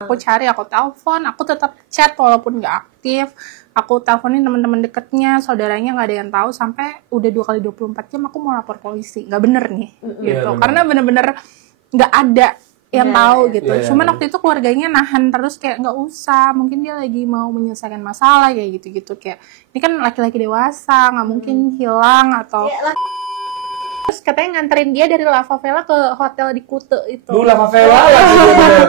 Aku cari, aku telepon, aku tetap chat walaupun nggak aktif. Aku teleponin teman-teman deketnya, saudaranya nggak ada yang tahu, sampai udah 2 kali 24 jam aku mau lapor polisi. Nggak bener nih, gitu. Karena bener-bener nggak ada yang tahu gitu. Cuman waktu itu keluarganya nahan terus, kayak nggak usah, mungkin dia lagi mau menyelesaikan masalah kayak gitu-gitu. Kayak ini kan laki-laki dewasa, nggak mungkin hilang atau terus katanya nganterin dia dari La Favela ke hotel di Kute itu. La Favela lagi bener.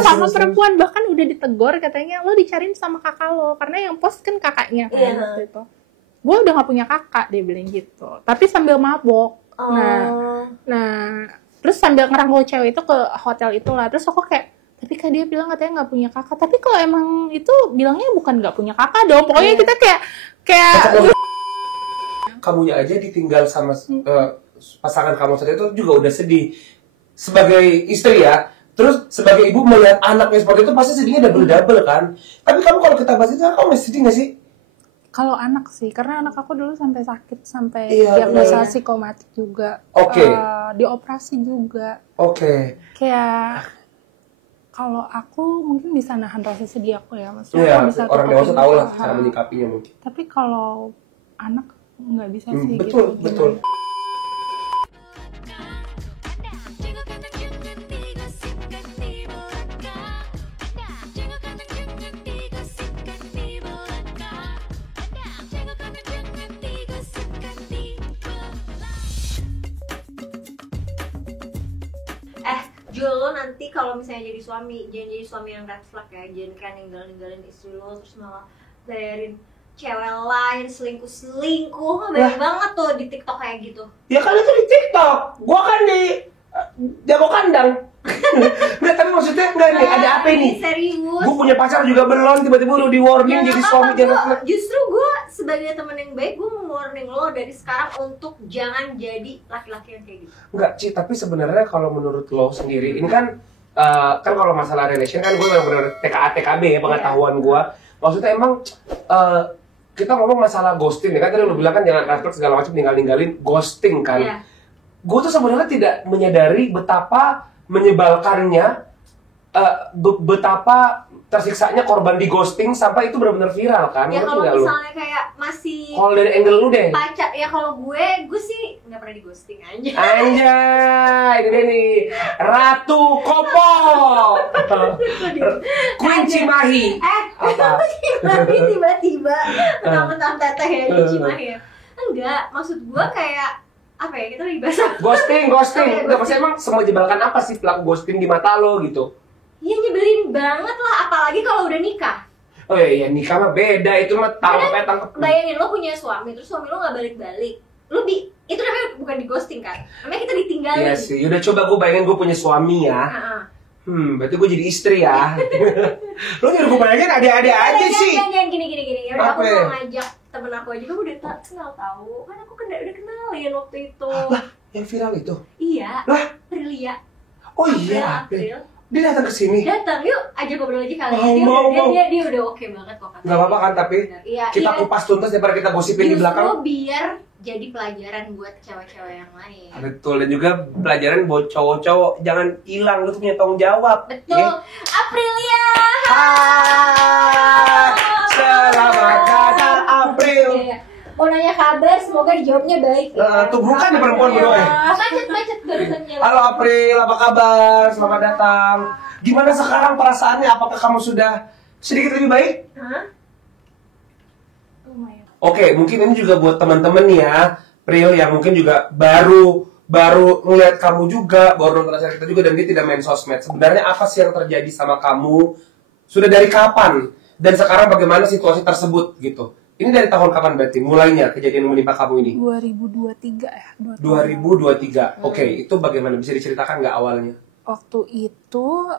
Sama perempuan, bahkan udah ditegur katanya lo dicariin sama kakak lo, karena yang post kan kakaknya kan waktu itu. Gue udah gak punya kakak, dia bilang gitu. Tapi sambil mabok. Nah, terus sambil ngerangkul cewek itu ke hotel itulah. Terus aku kayak, tapi kan dia bilang katanya gak punya kakak. Tapi kalau emang itu bilangnya bukan gak punya kakak dong. Pokoknya kita kayak kamunya aja ditinggal sama pasangan kamu saat itu juga udah sedih sebagai istri ya. Terus sebagai ibu melihat anaknya seperti itu pasti sedihnya double kan. Tapi kamu kalau kita bahas itu, kamu masih sedih nggak sih? Kalau anak sih, karena anak aku dulu sampai sakit, sampai diagnosa psikomatik juga. Dioperasi juga. Kayak kalau aku mungkin bisa nahan rasa sedih aku ya, maksudnya bisa orang dewasa tahu lah cara menyikapinya mungkin. Tapi kalau anak nggak bisa sih. Betul. Jul, lo nanti kalau misalnya jadi suami, jangan jadi suami yang red flag ya. Jangan kan ninggalin istri lo terus malah bayarin cewek lain, selingkuh. Banyak banget tuh di TikTok kayak gitu. Ya kan itu di TikTok, gua kan di jago kandang. Nggak, tapi maksudnya nggak nih, ada apa ini? Serius? Gua punya pacar juga belum, tiba-tiba udah di warning jadi suami jangan. Justru gue sebagai teman yang baik, gue mau warning lo dari sekarang untuk jangan jadi laki-laki yang kayak gitu. Enggak, Ci, tapi sebenarnya kalau menurut lo sendiri, ini kan kan kalau masalah relation kan gue memang benar TKA-TKB ya pengetahuan gue. Maksudnya emang kita ngomong masalah ghosting ya kan, tadi lo bilang kan jangan respect segala macam, ninggalin ghosting kan. Gue tuh sebenarnya tidak menyadari betapa menyebalkannya, betapa tersiksanya korban di ghosting sampai itu benar-benar viral kan. Ya kalau misalnya kayak masih kalau dari angle lu deh pacar, ya kalau gue sih nggak pernah di ghosting aja. Anjay, ini dia nih Ratu Kopo Queen Cimahi. Apa? Cimahi tiba-tiba mentang-mentang teteh ya di Cimahi ya. Enggak, maksud gue kayak apa ya, kita lagi bahas ghosting. Enggak, maksudnya emang semua jebakan apa sih pelaku ghosting di mata lo gitu? Iya, nyebelin banget lah, apalagi kalau udah nikah. Oh iya, nikah mah beda, itu mah tangkep. Bayangin lo punya suami, terus suami lo gak balik-balik. Itu namanya bukan di ghosting kan? Namanya kita ditinggalin. Iya sih, udah coba gue bayangin gue punya suami ya. Berarti gue jadi istri ya. Lo nyuruh gue bayangin adik-adik aja sih. Jangan gini. Yaudah, aku mau ngajak temen aku aja, kamu udah kenal tahu. Kan aku udah kenalin waktu itu. Lah, yang viral itu? Iya. Lah? Prilia. Oh iya, April. Dia datang ke sini. Datang, yuk ajak ngobrol aja kali. Dia udah oke banget kok katanya. Gak apa-apa kan, tapi kita kupas tuntas daripada kita gosipin di belakang. Justru biar jadi pelajaran buat cewek-cewek yang lain. Betul, dan juga pelajaran buat cowok-cowok, jangan hilang, lu tuh punya tanggung jawab. Betul. Aprilia. Hai. Selamat datang April. Mau nanya kabar, semoga dijawabnya baik ya. Tuh bukan ada perempuan berdua ya. Macet barusannya. Halo April, apa kabar? Selamat datang. Gimana sekarang perasaannya? Apakah kamu sudah sedikit lebih baik? Oke, mungkin ini juga buat teman-teman ya, April yang mungkin juga baru ngeliat kamu juga, baru nonton acara kita juga, dan dia tidak main sosmed. Sebenarnya apa sih yang terjadi sama kamu? Sudah dari kapan? Dan sekarang bagaimana situasi tersebut gitu? Ini dari tahun kapan berarti mulainya kejadian yang menimpa kamu ini? 2023 ya. 2023. Oke, itu bagaimana? Bisa diceritakan nggak awalnya? Waktu itu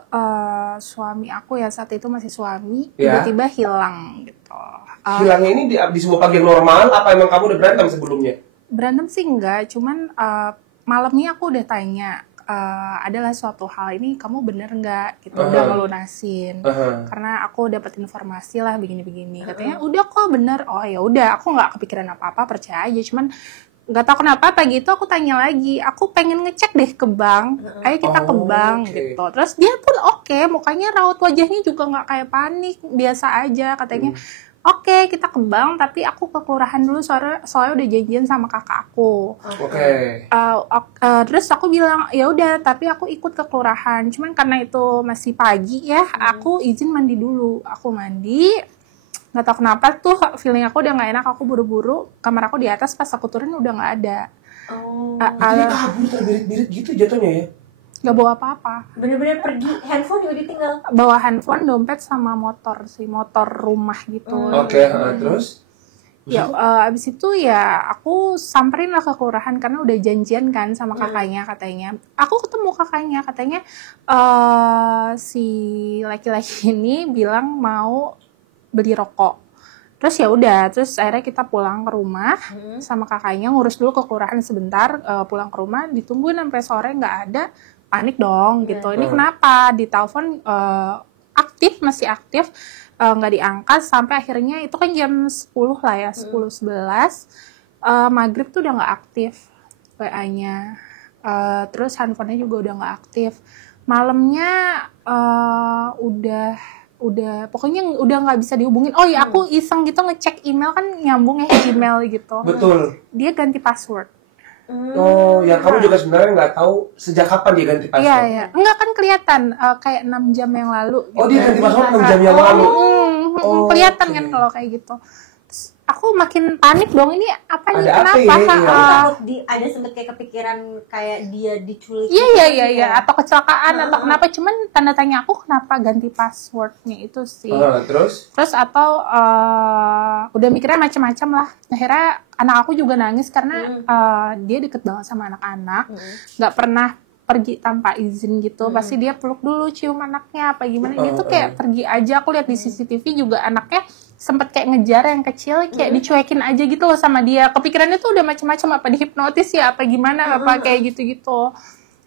suami aku ya, saat itu masih suami, tiba-tiba hilang gitu. Hilangnya ini di sebuah pagi yang normal, apa emang kamu udah berantem sebelumnya? Berantem sih enggak, cuman malamnya aku udah tanya, adalah suatu hal ini kamu bener nggak gitu, udah ngelunasin. Karena aku dapat informasi lah begini-begini, katanya udah kok bener. Oh ya udah, aku nggak kepikiran apa-apa, percaya aja. Cuman nggak tahu kenapa pagi itu aku tanya lagi, aku pengen ngecek deh ke bank, ayo kita ke bank gitu. Terus dia pun oke, mukanya raut wajahnya juga nggak kayak panik, biasa aja katanya. Oke, kita ke bank, tapi aku ke kelurahan dulu soalnya udah janjian sama kakak aku. Terus aku bilang ya udah, tapi aku ikut ke kelurahan. Cuman karena itu masih pagi ya, aku izin mandi dulu. Aku mandi, nggak tahu kenapa tuh feeling aku udah nggak enak. Aku buru-buru, kamar aku di atas, pas aku turun udah nggak ada. Jadi kabur terbirit-birit gitu jatuhnya ya? Gak bawa apa-apa. Bener-bener pergi, handphone juga ditinggal. Bawa handphone, dompet sama motor sih, motor rumah gitu. Terus? Ya, abis itu ya aku samperin lah ke kelurahan karena udah janjian kan sama kakaknya katanya. Aku ketemu kakaknya katanya si laki-laki ini bilang mau beli rokok. Terus ya udah, terus akhirnya kita pulang ke rumah sama kakaknya, ngurus dulu ke kelurahan sebentar, pulang ke rumah ditungguin sampai sore nggak ada. Panik dong gitu. Ini kenapa? Di telepon masih aktif, nggak diangkat sampai akhirnya itu kan jam 10 lah ya, 10-11 maghrib tuh udah nggak aktif WA-nya. Terus handphonenya juga udah nggak aktif. Malamnya udah pokoknya udah nggak bisa dihubungin. Oh ya, aku iseng gitu ngecek email, kan nyambung ya email gitu. Betul. Dia ganti password. Oh, yang kamu juga sebenarnya nggak tahu sejak kapan dia ganti password? Iya. Enggak kan kelihatan kayak 6 jam yang lalu. Oh, dia ganti password 6 jam yang lalu? Kelihatan kan kalau kayak gitu. Terus aku makin panik dong, ini apa nih, kenapa? Ada sempet kayak kepikiran kayak dia diculik. Iya. Atau kecelakaan atau kenapa? Cuman tanda tanya aku kenapa ganti passwordnya itu sih. Terus atau udah mikirnya macam-macam lah. Akhirnya anak aku juga nangis karena dia deket banget sama anak-anak, nggak pernah pergi tanpa izin gitu. Pasti dia peluk dulu, cium anaknya apa gimana. Dia tuh kayak pergi aja. Aku lihat di CCTV juga anaknya sempet kayak ngejar yang kecil, kayak dicuekin aja gitu loh sama dia. Kepikirannya tuh udah macam-macam, apa dihipnotis ya, apa gimana, apa kayak gitu-gitu.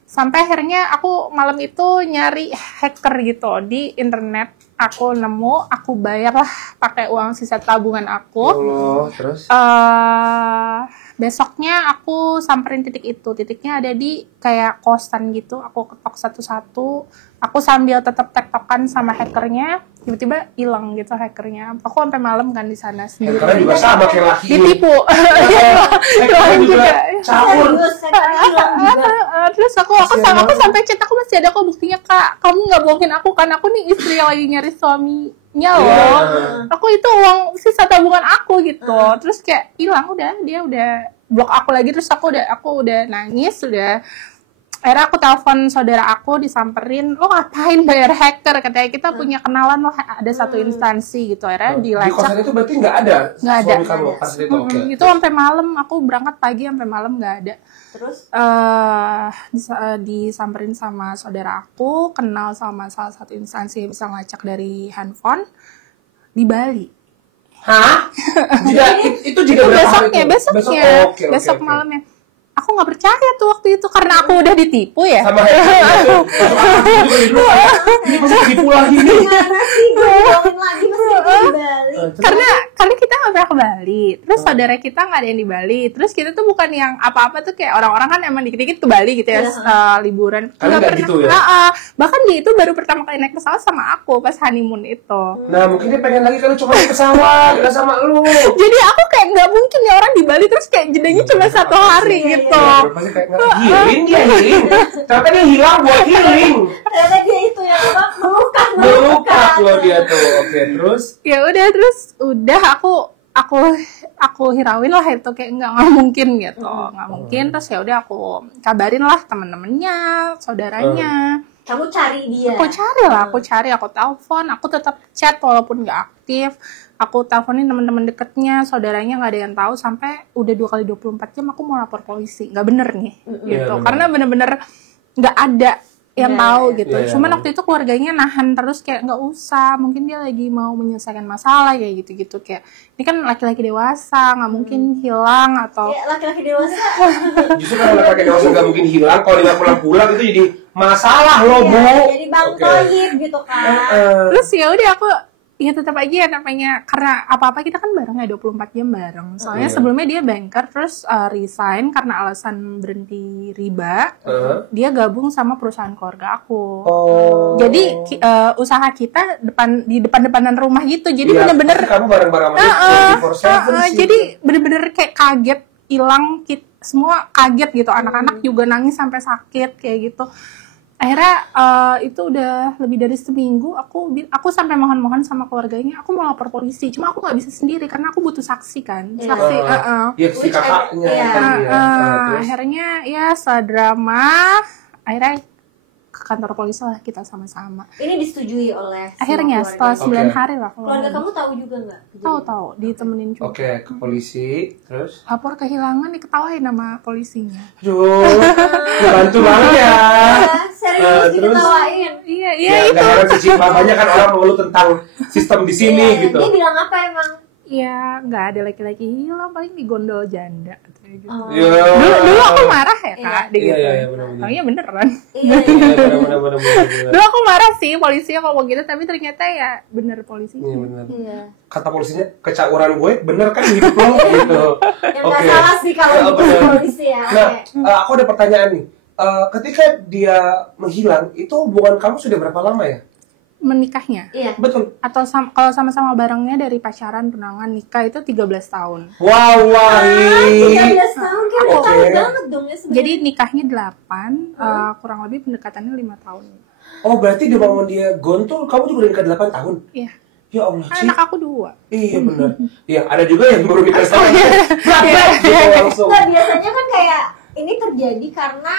Sampai akhirnya aku malam itu nyari hacker gitu di internet. Aku nemu, aku bayar lah pakai uang sisa tabungan aku. Terus? Besoknya aku samperin titik itu. Titiknya ada di kayak kosan gitu. Aku ketok satu-satu. Aku sambil tetap tektokan sama hackernya. Tiba-tiba hilang gitu hackernya. Aku sampai malam kan di sana sendiri. Hackernya juga sama kayak laki ini. Ditipu. Hackernya juga campur. Terus aku sampai chat, aku masih ada kok buktinya, Kak. Kamu nggak bohongin aku kan? Aku nih istri yang lagi nyari suaminya loh. Aku itu uang sisa tabungan aku gitu. Terus kayak hilang, dia udah blok aku lagi. Terus aku udah nangis, akhirnya aku telepon saudara aku, disamperin, lo ngapain bayar hacker? Katanya kita punya kenalan loh, ada satu instansi gitu. Akhirnya dilacak. Di kosan itu berarti nggak ada suami kamu pas itu? Itu sampai malam, aku berangkat pagi sampai malam nggak ada. Terus? Disamperin sama saudara aku, kenal sama salah satu instansi yang bisa ngelacak dari handphone di Bali. Hah? Itu juga besoknya. Besok malamnya. Aku nggak percaya tuh waktu itu karena aku udah ditipu ya. Sama ini masih ditipu lagi nih. Karena kita nggak pernah ke Bali. Terus saudara kita nggak ada yang di Bali. Terus kita tuh bukan yang apa-apa tuh kayak orang-orang kan emang dikit-dikit ke Bali gitu ya, liburan. Nggak gitu ya? Bahkan dia itu baru pertama kali naik pesawat sama aku pas honeymoon itu. Nah mungkin dia pengen lagi kali coba naik pesawat, nggak sama lu. Jadi aku kayak nggak mungkin ya orang di Bali terus kayak jedanya cuma 1 hari gitu. Pasti kayak healing. Ternyata dia hilang buat healing. Ternyata dia itu yang melukat loh dia tuh. Oke, terus? Ya udah aku hirauin lah itu kayak nggak mungkin gitu, nggak mungkin. Terus ya udah aku kabarin lah temen-temennya, saudaranya. Kamu cari dia? Aku cari, aku telepon, aku tetap chat walaupun nggak aktif. Aku teleponin teman-teman deketnya, saudaranya nggak ada yang tahu, sampai udah 2 kali 24 jam aku mau lapor polisi. Nggak bener nih, gitu. Karena bener-bener nggak ada yang tahu gitu. Cuman waktu itu keluarganya nahan terus kayak nggak usah, mungkin dia lagi mau menyelesaikan masalah kayak gitu-gitu. Kayak ini kan laki-laki dewasa, nggak mungkin hilang atau. Ya, laki-laki dewasa. Justru kalau laki-laki dewasa nggak mungkin hilang, kalau dia pulang-pulang itu jadi masalah loh, Bu. Jadi Bang Toyib gitu kan. Terus ya udah aku Iya tetap aja ya namanya, karena apa-apa kita kan bareng ya 24 jam bareng. Soalnya Iya. sebelumnya dia banker, terus resign karena alasan berhenti riba. Dia gabung sama perusahaan keluarga aku. Oh. Jadi usaha kita di depan-depanan rumah gitu. Jadi Iya, bener-bener pasti kamu bareng-bareng sama dia 24/7 sih. jadi bener-bener kayak kaget, hilang, semua kaget gitu. Anak-anak juga nangis sampai sakit kayak gitu. Akhirnya itu udah lebih dari seminggu, aku sampai mohon-mohon sama keluarganya, aku mau lapor polisi, cuma aku nggak bisa sendiri karena aku butuh saksi kan, saksi. Iya, si kakaknya. Iya. Kan, terus? Akhirnya ya setelah drama, akhirnya ke kantor polisi lah kita sama-sama. Ini disetujui oleh semua Akhirnya setelah keluarga. 9 Oke. hari lah. Keluarga kamu tahu juga nggak? Tahu, ditemenin juga. Oke, ke polisi, terus? Lapor kehilangan diketawain sama polisinya. Aduh, bantu banget ya. Serius Terus? diketawain. Iya Ya, itu. nggak heran sih, banyak kan orang mengeluh tentang sistem di sini Iya, gitu. Dia bilang apa emang? Ya nggak ada laki-laki hilang, paling digondol janda katanya gitu. Oh. Ya. Dulu aku marah ya kak, Iya. gitu. Iya, benar-benar. Oh iya beneran. Iya. Iya, benar-benar. Dulu aku marah sih polisinya ngomong gitu, tapi ternyata ya bener polisinya. Iya, benar. Iya. Kata polisinya, kecauran gue bener kan hidup lo gitu. Yang nggak salah sih kalau Ya, itu benar. polisi ya. Nah, Oke. aku ada pertanyaan nih. Ketika dia menghilang, itu hubungan kamu sudah berapa lama ya? Menikahnya Iya. Betul. atau kalau sama-sama barengnya dari pacaran, tunangan, nikah itu 13 tahun. Wow, wahi. 13 tahun kan udah Oke. tahu banget dong ya sebenarnya. Jadi nikahnya 8, kurang lebih pendekatannya 5 tahun. Oh, berarti di momen dia gontul, kamu juga udah nikah 8 tahun? Iya. Ya Allah, Kan Ci. anak aku 2. Iya benar. Iya, ada juga yang baru nikah sama gitu langsung. Nggak, biasanya kan kayak ini terjadi karena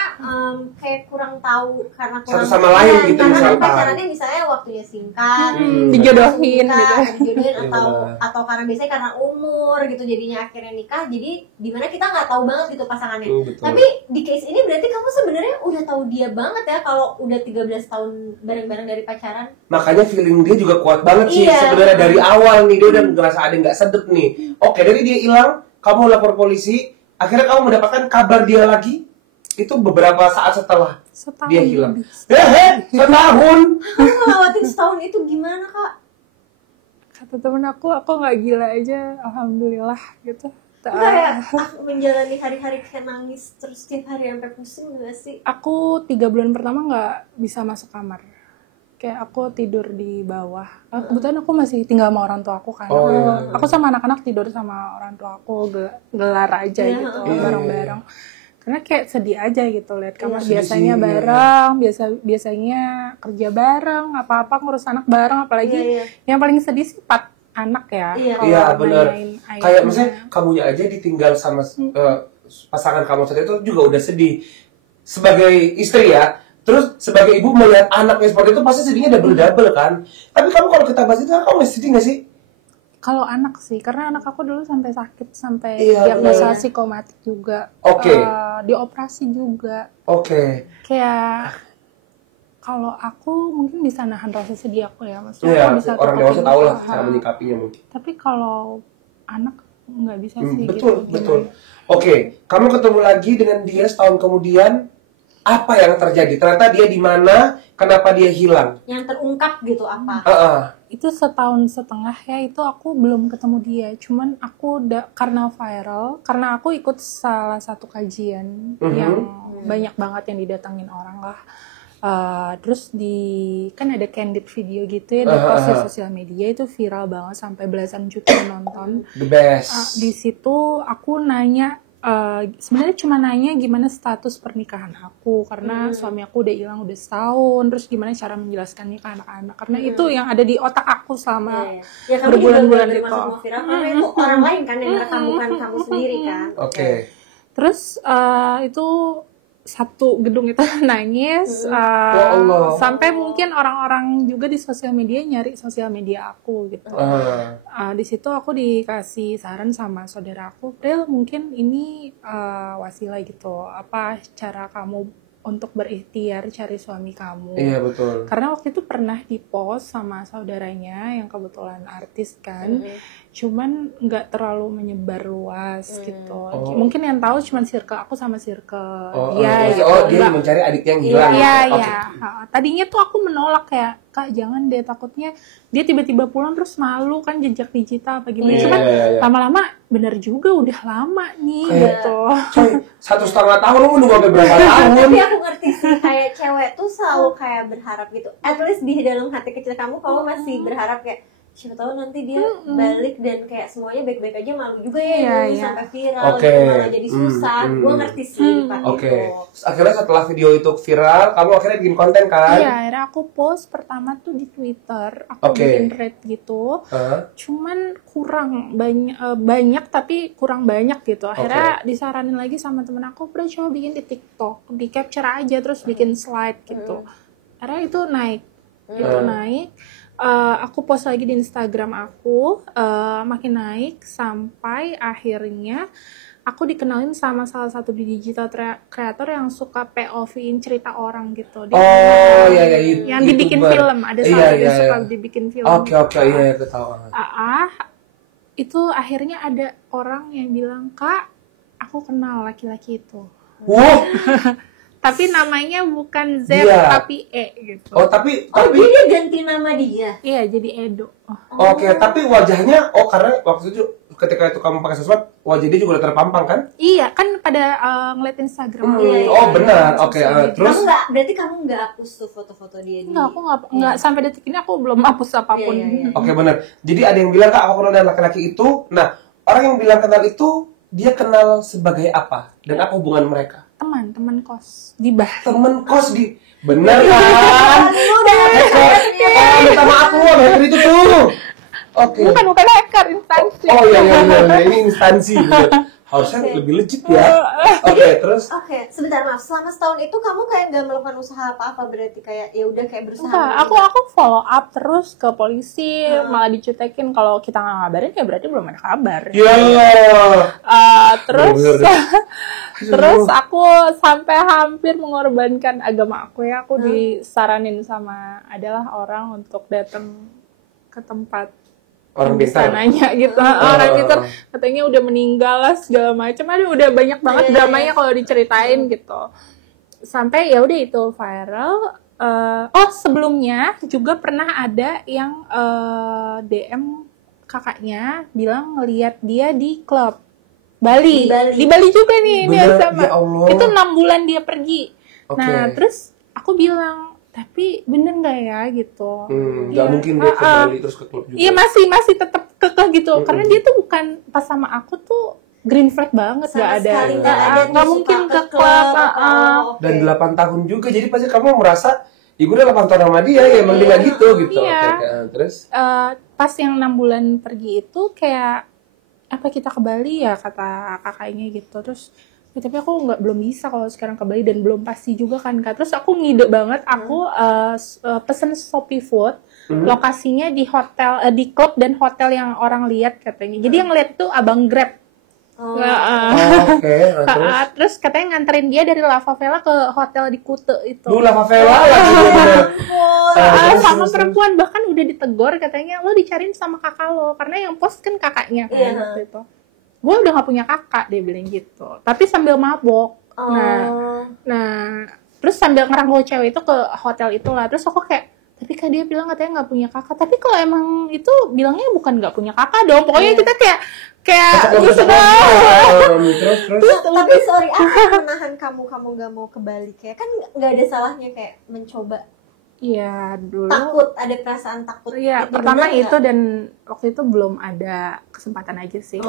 kayak kurang tahu karena kurang Satu sama lain gitu karena kan misalkan. pacarannya misalnya waktunya singkat, dijodohin singkat, gitu. dijodohin Iya, atau benar. atau karena biasanya karena umur gitu jadinya akhirnya nikah, jadi dimana kita nggak tahu banget gitu pasangannya. Betul. Tapi di case ini berarti kamu sebenarnya udah tahu dia banget ya kalau udah 13 tahun bareng-bareng dari pacaran. Makanya feeling dia juga kuat banget sih Iya. sebenarnya dari awal nih, dia udah ngerasa ada yang nggak sedep nih. Oke, dari dia hilang, kamu lapor polisi, akhirnya kamu mendapatkan kabar dia lagi itu beberapa saat setelah Setahun dia hilang. lebih. Setahun. Kamu ngelewatin setahun itu gimana kak? Kata temen aku nggak gila aja, alhamdulillah gitu. Enggak ya, aku menjalani hari-hari kayak nangis terus tiap hari sampai pusing gak sih? Aku 3 bulan pertama nggak bisa masuk kamar. Kayak aku tidur di bawah. Kebetulan aku masih tinggal sama orang tua aku kan. Oh, iya. Aku sama anak-anak tidur sama orang tua aku, gelar aja Iya, gitu, iya, bareng-bareng. Karena kayak sedih aja gitu lihat kamar, sedih biasanya sih, iya. bareng, biasanya kerja bareng, apa-apa ngurus anak bareng, apalagi Iya, yang paling sedih sih 4 anak ya. Iya. kalau Iya benar. nanyain ayahnya. Kayak misalnya kamunya aja ditinggal sama pasangan kamu saat itu juga udah sedih. Sebagai istri ya, terus sebagai ibu melihat anaknya seperti itu pasti sedihnya double kan. Tapi kamu kalau kita bahas itu, kamu masih sedih nggak sih? Kalau anak sih, karena anak aku dulu sampai sakit, sampai Iya, diagnosa benar. psikomatik juga. Oke. Dioperasi juga. Oke. Kayak kalau aku mungkin bisa nahan rasa sedih aku ya, maksudnya Iya, aku bisa orang tutupin dewasa tahu lah itu. cara menyikapinya mungkin. Tapi kalau anak nggak bisa sih Betul, gitu. betul. Gimana? Oke, kamu ketemu lagi dengan dia setahun kemudian, apa yang terjadi? Ternyata dia di mana? Kenapa dia hilang? Yang terungkap gitu apa? Itu setahun setengah ya, itu aku belum ketemu dia. Cuman aku karena viral, karena aku ikut salah satu kajian yang banyak banget yang didatangin orang lah. Terus kan ada candid video gitu ya, di post di sosial media, itu viral banget sampai belasan juta yang nonton. The best. Di situ aku nanya, sebenarnya cuma nanya gimana status pernikahan aku, karena suami aku udah hilang udah setahun, terus gimana cara menjelaskannya ke anak-anak, karena itu yang ada di otak aku selama Ya kamu juga berbulan-bulan bener-bener itu. masuk viral karena itu orang lain kan yang merekam, bukan kamu sendiri kan. Oke. Terus itu satu gedung itu nangis, Ya Allah. sampai mungkin orang-orang juga di sosial media nyari sosial media aku gitu. Di situ aku dikasih saran sama saudara aku, Pril mungkin ini wasilah gitu, apa cara kamu untuk berikhtiar cari suami kamu. Iya betul. Karena waktu itu pernah di-post sama saudaranya yang kebetulan artis kan, cuman nggak terlalu menyebar luas gitu. Mungkin yang tahu cuman circle aku sama circle dia. Gitu. Dia mencari adiknya yang hilang. Iya, iya. Tadinya tuh aku menolak kayak, Kak jangan deh, takutnya dia tiba-tiba pulang terus malu kan jejak digital apa gimana. Cuman lama-lama bener juga udah lama nih gitu. Coy, 1,5 tahun lu nunggu sampai berapa tahun? Tapi aku ngerti sih, kayak cewek tuh selalu kayak berharap gitu. At least di dalam hati kecil kamu masih berharap kayak siapa tahu nanti dia balik dan kayak semuanya baik-baik aja, malu juga ya sampai viral gitu, malah jadi susah. Gue ngerti sih Pak itu. Akhirnya setelah video itu viral, kamu akhirnya bikin konten kan? Iya, akhirnya aku post pertama tuh di Twitter, aku bikin thread gitu. Cuman kurang banyak tapi kurang banyak gitu. Akhirnya disaranin lagi sama temen aku, bro coba bikin di TikTok, di capture aja terus bikin slide gitu. Akhirnya itu naik, aku post lagi di Instagram aku, makin naik sampai akhirnya aku dikenalin sama salah satu digital creator yang suka POV-in cerita orang gitu. Yang dibikin film, ada salah satu yang suka dibikin film. Iya, aku tahu. Itu akhirnya ada orang yang bilang, Kak, aku kenal laki-laki itu. Wow. Tapi namanya bukan Z tapi E gitu. Tapi dia ganti nama dia. Iya, jadi Edo. Tapi wajahnya karena waktu itu ketika itu kamu pakai sosmed, wajah dia juga udah terpampang kan? Iya, kan pada ngeliat Instagram. Benar. Terus berarti kamu nggak hapus tuh foto-foto dia? Enggak, aku nggak sampai detik ini aku belum hapus apapun. Oke, benar. Jadi ada yang bilang, Kak, aku kenal dengan laki-laki itu. Nah, orang yang bilang kenal itu, dia kenal sebagai apa? Dan apa hubungan mereka? Teman kos di bar. Temen kos di... Bener kan? Minta maaf lu, hacker itu tuh. Bukan hacker, instansi. Iya, ini instansi. Harusnya lebih legit ya. Terus? Sebentar, maaf. Selama setahun itu kamu kayak nggak melakukan usaha apa-apa, berarti kayak ya udah kayak berusaha. Aku follow up terus ke polisi, malah dicutekin kalau kita nggak ngabarin ya berarti belum ada kabar. Terus aku sampai hampir mengorbankan agama aku ya. Aku disaranin sama adalah orang untuk datang ke tempat orang pintar nanya gitu. Orang pintar katanya udah meninggal lah segala macam. Udah banyak banget dramanya kalau diceritain gitu. Sampai ya udah itu viral. Sebelumnya juga pernah ada yang DM kakaknya bilang ngelihat dia di klub Bali. Di Bali juga nih dia sama. Ya itu 6 bulan dia pergi. Nah, terus aku bilang, tapi bener nggak ya gitu? Nggak mungkin dia ke Bali terus ke klub juga. Iya, masih tetap kekeh gitu. Karena dia tuh bukan pas sama aku tuh green flag banget, nggak ada. Nggak mungkin ke klub. Dan 8 tahun juga, jadi pasti kamu merasa ya gue udah 8 tahun sama dia, ya emang dia nggak gitu. Iya. Terus? Pas yang 6 bulan pergi itu kayak apa kita ke Bali ya kata kakaknya gitu. Terus ya, tapi aku belum bisa kalau sekarang ke Bali dan belum pasti juga kan Kak. Terus aku ngide banget, aku pesen Shopee Food, lokasinya di hotel, di klub dan hotel yang orang lihat katanya. Jadi yang lihat tuh abang Grab. Terus katanya nganterin dia dari La Favela ke hotel di Kuta itu. La Favela lagi sama perempuan, bahkan udah ditegor katanya lo dicariin sama kakak lo karena yang post kan kakaknya kan waktu itu. Gue udah gak punya kakak, dia bilang gitu. Tapi sambil mabok. Nah, terus sambil ngerangkul cewek itu ke hotel itulah. Terus aku kayak, tapi kan dia bilang katanya nggak punya kakak. Tapi kalau emang itu bilangnya bukan nggak punya kakak dong. Pokoknya kita kayak terus. Tapi sorry, apa yang menahan kamu nggak mau ke Bali? Kayak kan nggak ada salahnya kayak mencoba. Iya, dulu takut, ada perasaan takut. Iya, pertama itu dan waktu itu belum ada kesempatan aja sih.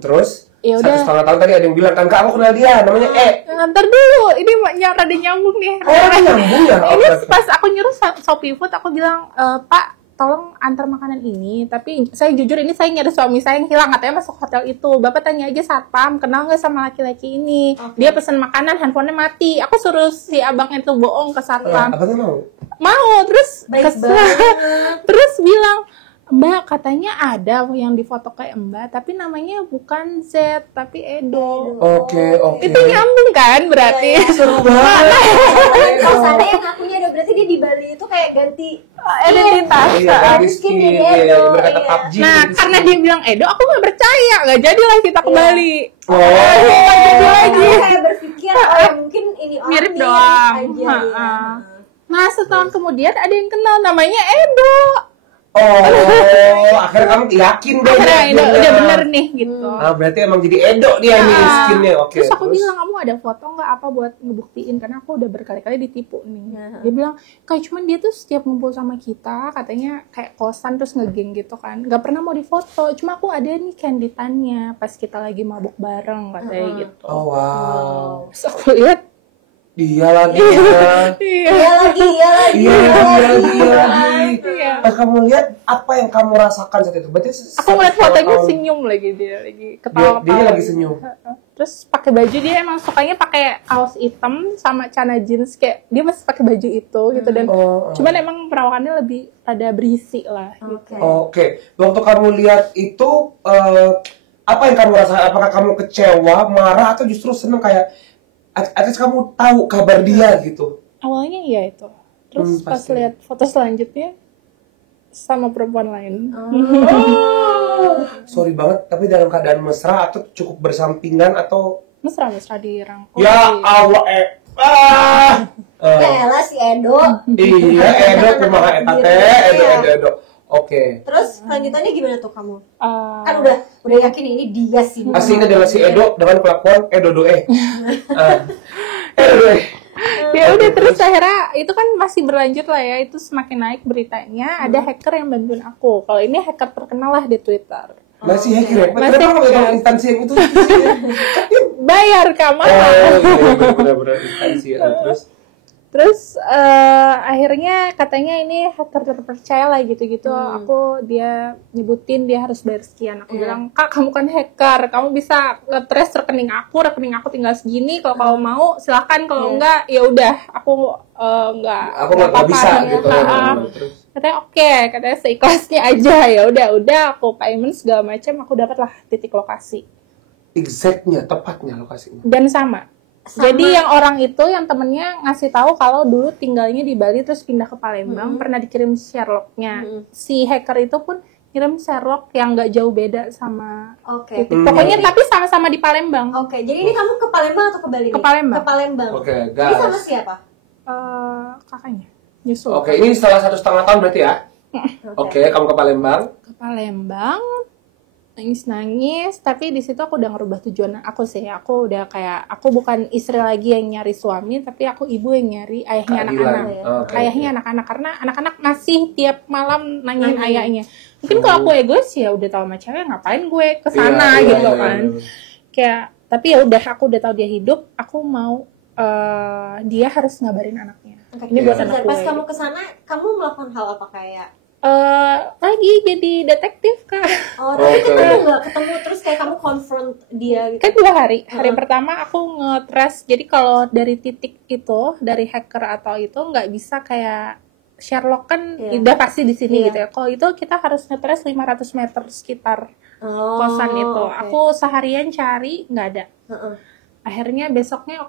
Terus? Ya udah. 1,5 tahun tadi ada yang bilang kan kamu kenal dia, namanya Ntar dulu, ini rada nyambung nih. Nyambung ya? Ini pas aku nyuruh Shopee Food, aku bilang, Pak, tolong antar makanan ini. Tapi saya jujur ini saya nyari suami saya yang hilang, katanya masuk hotel itu. Bapak tanya aja satpam, kenal nggak sama laki-laki ini? Dia pesan makanan, handphonenya mati. Aku suruh si abang itu bohong ke satpam. Abangnya mau? Mau, terus baik terus bilang, Mbak katanya ada yang difoto kayak Mbak, tapi namanya bukan Z, tapi Edo. Oke. Itu nyambung kan berarti? Seru banget. Kalau sana yang ngakunya Edo, berarti dia di Bali itu kayak ganti Identitas. Iya, ganti skin skin. jadi Iya, Edo. berkata Iya. PUBG. Nah, ganti karena skin. dia bilang Edo, aku nggak percaya, nggak jadilah kita ke Iya. Bali. Oh. lagi. Aku kayak berpikir ya mungkin ini orang Mirip doang. aja ya. Nah, setahun kemudian ada yang kenal namanya Edo. Oh, akhirnya kamu yakin deh. Akhirnya Edo akhirnya. udah bener nih gitu. Ah, berarti emang jadi Edo dia nih skinnya. Oke. Terus aku bilang, kamu ada foto nggak apa buat ngebuktiin, karena aku udah berkali-kali ditipu nih. Dia bilang kayak cuman dia tuh setiap ngumpul sama kita katanya kayak kosan terus ngegeng gitu kan, nggak pernah mau difoto, cuma aku ada nih candidannya pas kita lagi mabuk bareng katanya gitu. Oh wow. Terus aku lihat Iya lagi ya. Iya lagi. Iya. Pas kamu lihat apa yang kamu rasakan saat itu? Berarti Aku ngeliat fotonya tahun- senyum lagi, dia lagi ketawa-ketawa. Dia lagi senyum. Terus pakai baju, dia emang sukanya pakai kaos hitam sama celana jeans, kayak dia masih pakai baju itu gitu, dan cuman emang perawakannya lebih ada berisi lah gitu. Oke. Waktu kamu lihat itu apa yang kamu rasakan? Apakah kamu kecewa, marah, atau justru seneng kayak at least kamu tahu kabar dia gitu? Awalnya iya itu. Terus pas pasti. lihat foto selanjutnya sama perempuan lain. Sorry banget, tapi dalam keadaan mesra atau cukup bersampingan atau Mesra dirangkul. ya Allah Elah si Edo. iya Edo kumaha eta teh Edo. Oke. Terus kelanjutannya gimana tuh kamu? Eh, Kan udah yakin ini dia sih. Aslinya adalah si Edo dengan kelakuan Edo Doe. Edo Doe. ya udah, terus akhirnya itu kan masih berlanjut lah ya, itu semakin naik beritanya. Ada hacker yang bantuin aku. Kalau ini hacker terkenal lah di Twitter. Masih hacker ya? Masih Kenapa kamu hacker. tahu instansi yang itu? Bayar kamar. iya benar-benar instansi ya. Terus akhirnya katanya ini hacker terpercaya lah gitu-gitu. Dia nyebutin dia harus bayar sekian. Aku bilang, Kak, kamu kan hacker, kamu bisa nge-trace rekening aku tinggal segini. Kalau kamu mau silakan, kalau enggak ya udah, aku enggak. Aku nggak bisa gitu. Terus Katanya oke, katanya seikhlasnya aja. Ya udah aku payment segala macam, aku dapatlah titik lokasi. exactnya, tepatnya lokasinya. Dan sama. Jadi yang orang itu, yang temennya ngasih tahu kalau dulu tinggalnya di Bali terus pindah ke Palembang, pernah dikirim Sherlock-nya. Si hacker itu pun kirim Sherlock yang nggak jauh beda sama Oke. titik. Pokoknya tapi sama-sama di Palembang. Oke, jadi ini kamu ke Palembang atau ke Bali? nih? Ke Palembang. Ke Palembang. Oke, Ini sama guys. siapa? Kakaknya nyusul. Oke, ini setelah 1,5 tahun berarti ya? Oke, kamu ke Palembang. Ke Palembang, nangis, tapi di situ aku udah ngerubah tujuan aku sih. Aku udah kayak, aku bukan istri lagi yang nyari suami, tapi aku ibu yang nyari ayahnya Keadilan. anak-anak. Oke, Ayahnya anak-anak, karena anak-anak masih tiap malam nanyain ayahnya. Mungkin kalau aku egois ya udah tahu sama cewek, ngapain gue kesana Iya, gitu iya, kan. iya. Kayak, tapi ya udah, aku udah tahu dia hidup, aku mau dia harus ngabarin anaknya. Oke. Ini buat Iya. anak Pas gue. kamu ke sana, kamu melakukan hal apa kayak? Lagi jadi detektif, Kak. Oh, tapi Oke. ketemu nggak? Ketemu terus kayak kamu confront dia gitu. Kan 2 hari. Hari pertama aku nge-trace. Jadi kalau dari titik itu, dari hacker atau itu nggak bisa kayak Sherlock kan udah pasti di sini gitu ya. Kalau itu kita harus nge-trace 500 meter sekitar kosan itu. oke. Aku seharian cari nggak ada. Akhirnya besoknya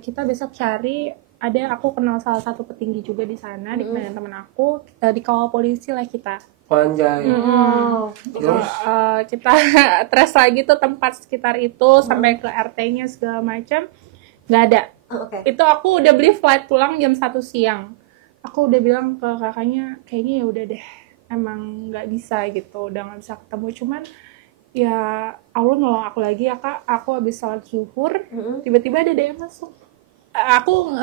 kita besok cari. Aku kenal salah satu petinggi juga di sana, dikenalin teman aku, dikawal polisi lah kita. Panjai. Terus? Kita trace lagi tuh tempat sekitar itu sampai ke RT-nya segala macam, nggak ada. Oke. Itu aku udah beli flight pulang jam 1 siang. Aku udah bilang ke kakaknya, kayaknya ya udah deh, emang nggak bisa gitu, udah nggak bisa ketemu. Cuman ya Allah nolong aku lagi ya Kak. Aku habis sholat zuhur, tiba-tiba ada DM masuk. Aku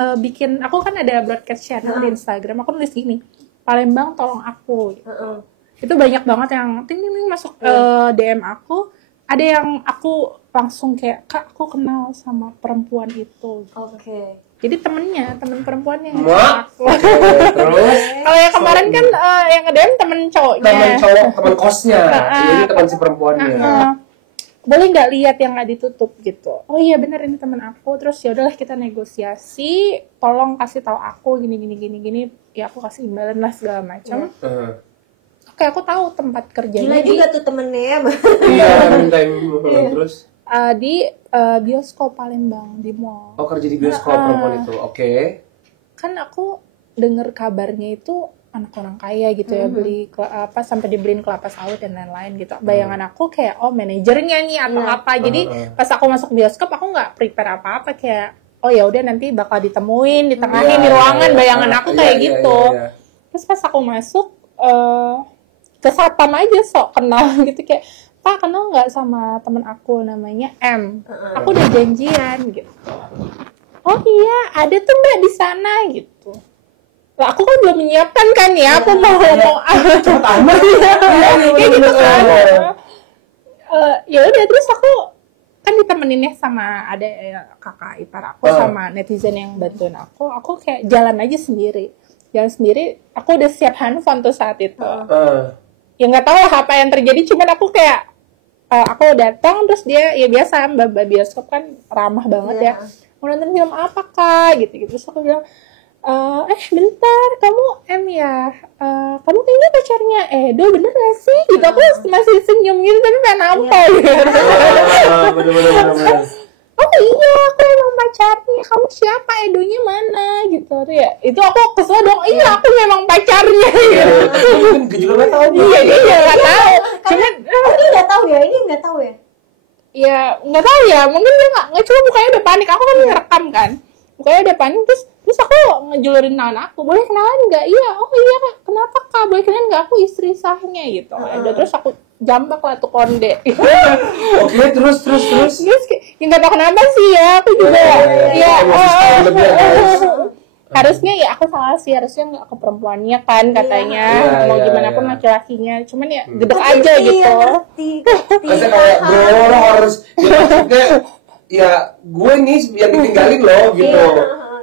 kan ada broadcast channel di Instagram, aku nulis gini, Palembang tolong aku gitu. Itu banyak banget yang ting masuk DM aku. Ada yang aku langsung kayak, Kak, aku kenal sama perempuan itu. Oke. Jadi temen perempuannya yang Mak. aku. Terus Kalau yang kemarin kan yang nge-DM temen cowoknya. teman cowok, teman kosnya. Ini teman si perempuannya. Boleh nggak lihat yang nggak ditutup gitu? Oh iya bener, ini teman aku. Terus ya udahlah kita negosiasi, tolong kasih tahu aku gini. Ya aku kasih imbalan lah segala macam. Oke, aku tahu tempat kerjanya Gila juga tuh temennya. Iya, time terus di bioskop Palembang di mall. oh kerja di bioskop perempuan itu. Oke. Kan aku dengar kabarnya itu anak orang kaya gitu ya, beli sampai dibeliin kelapa sawit dan lain-lain gitu. Bayangan aku kayak manajernya nih atau apa. Jadi pas aku masuk bioskop aku nggak prepare apa-apa, kayak oh ya udah nanti bakal ditemuin, ditengahin di ruangan. Bayangan aku kayak gitu. Terus pas aku masuk ke satpam aja sok kenal gitu, kayak Pak kenal nggak sama temen aku namanya M, aku udah janjian gitu. Oh iya ada tuh Mbak di sana gitu. Lah aku kan belum menyiapkan kan ya, aku mau ngomong Cepet amat kayak gitu kan. Ya udah terus aku kan ditemeninnya sama ada kakak ipar aku sama netizen yang bantuin aku kayak jalan aja sendiri. Jalan sendiri, aku udah siap handphone tuh saat itu. Ya nggak tahu lah apa yang terjadi, cuman aku kayak aku datang terus dia ya biasa mbak bioskop kan ramah banget ya. Mau nonton film apa Kak? Gitu. Terus aku bilang bentar, kamu M ya? Kamu kayaknya pacarnya Edo, bener gak sih? Gitu, aku masih senyum gitu tapi pengen nampol gitu. Bener. Oh iya, aku emang pacarnya. Kamu siapa? Edonya mana? Gitu. Ya, itu aku kesel dong. Iya, aku memang pacarnya. Gitu. Mungkin gue juga nggak tahu. Iya, dia nggak tahu. Cuman Ini nggak tahu ya, ini nggak tahu ya. ya nggak tahu ya. Mungkin dia nggak cuma mukanya udah panik. Aku kan ngerekam kan. Mukanya udah panik terus aku ngejulurin tangan aku. Boleh kenalan nggak? Iya. Oh iya. Kenapa Kak? Boleh kenalan nggak? Aku istri sahnya gitu. Terus aku jambak lah tuh konde. Oke, terus. Terus ya nggak tahu kenapa sih ya. Aku juga harusnya ya aku salah sih, harusnya nggak ke perempuannya kan katanya. Mau gimana pun laki-lakinya, cuman ya gedek aja gitu. Masa kayak bro lo harus ya maksudnya ya gue nih yang ditinggalin lo gitu.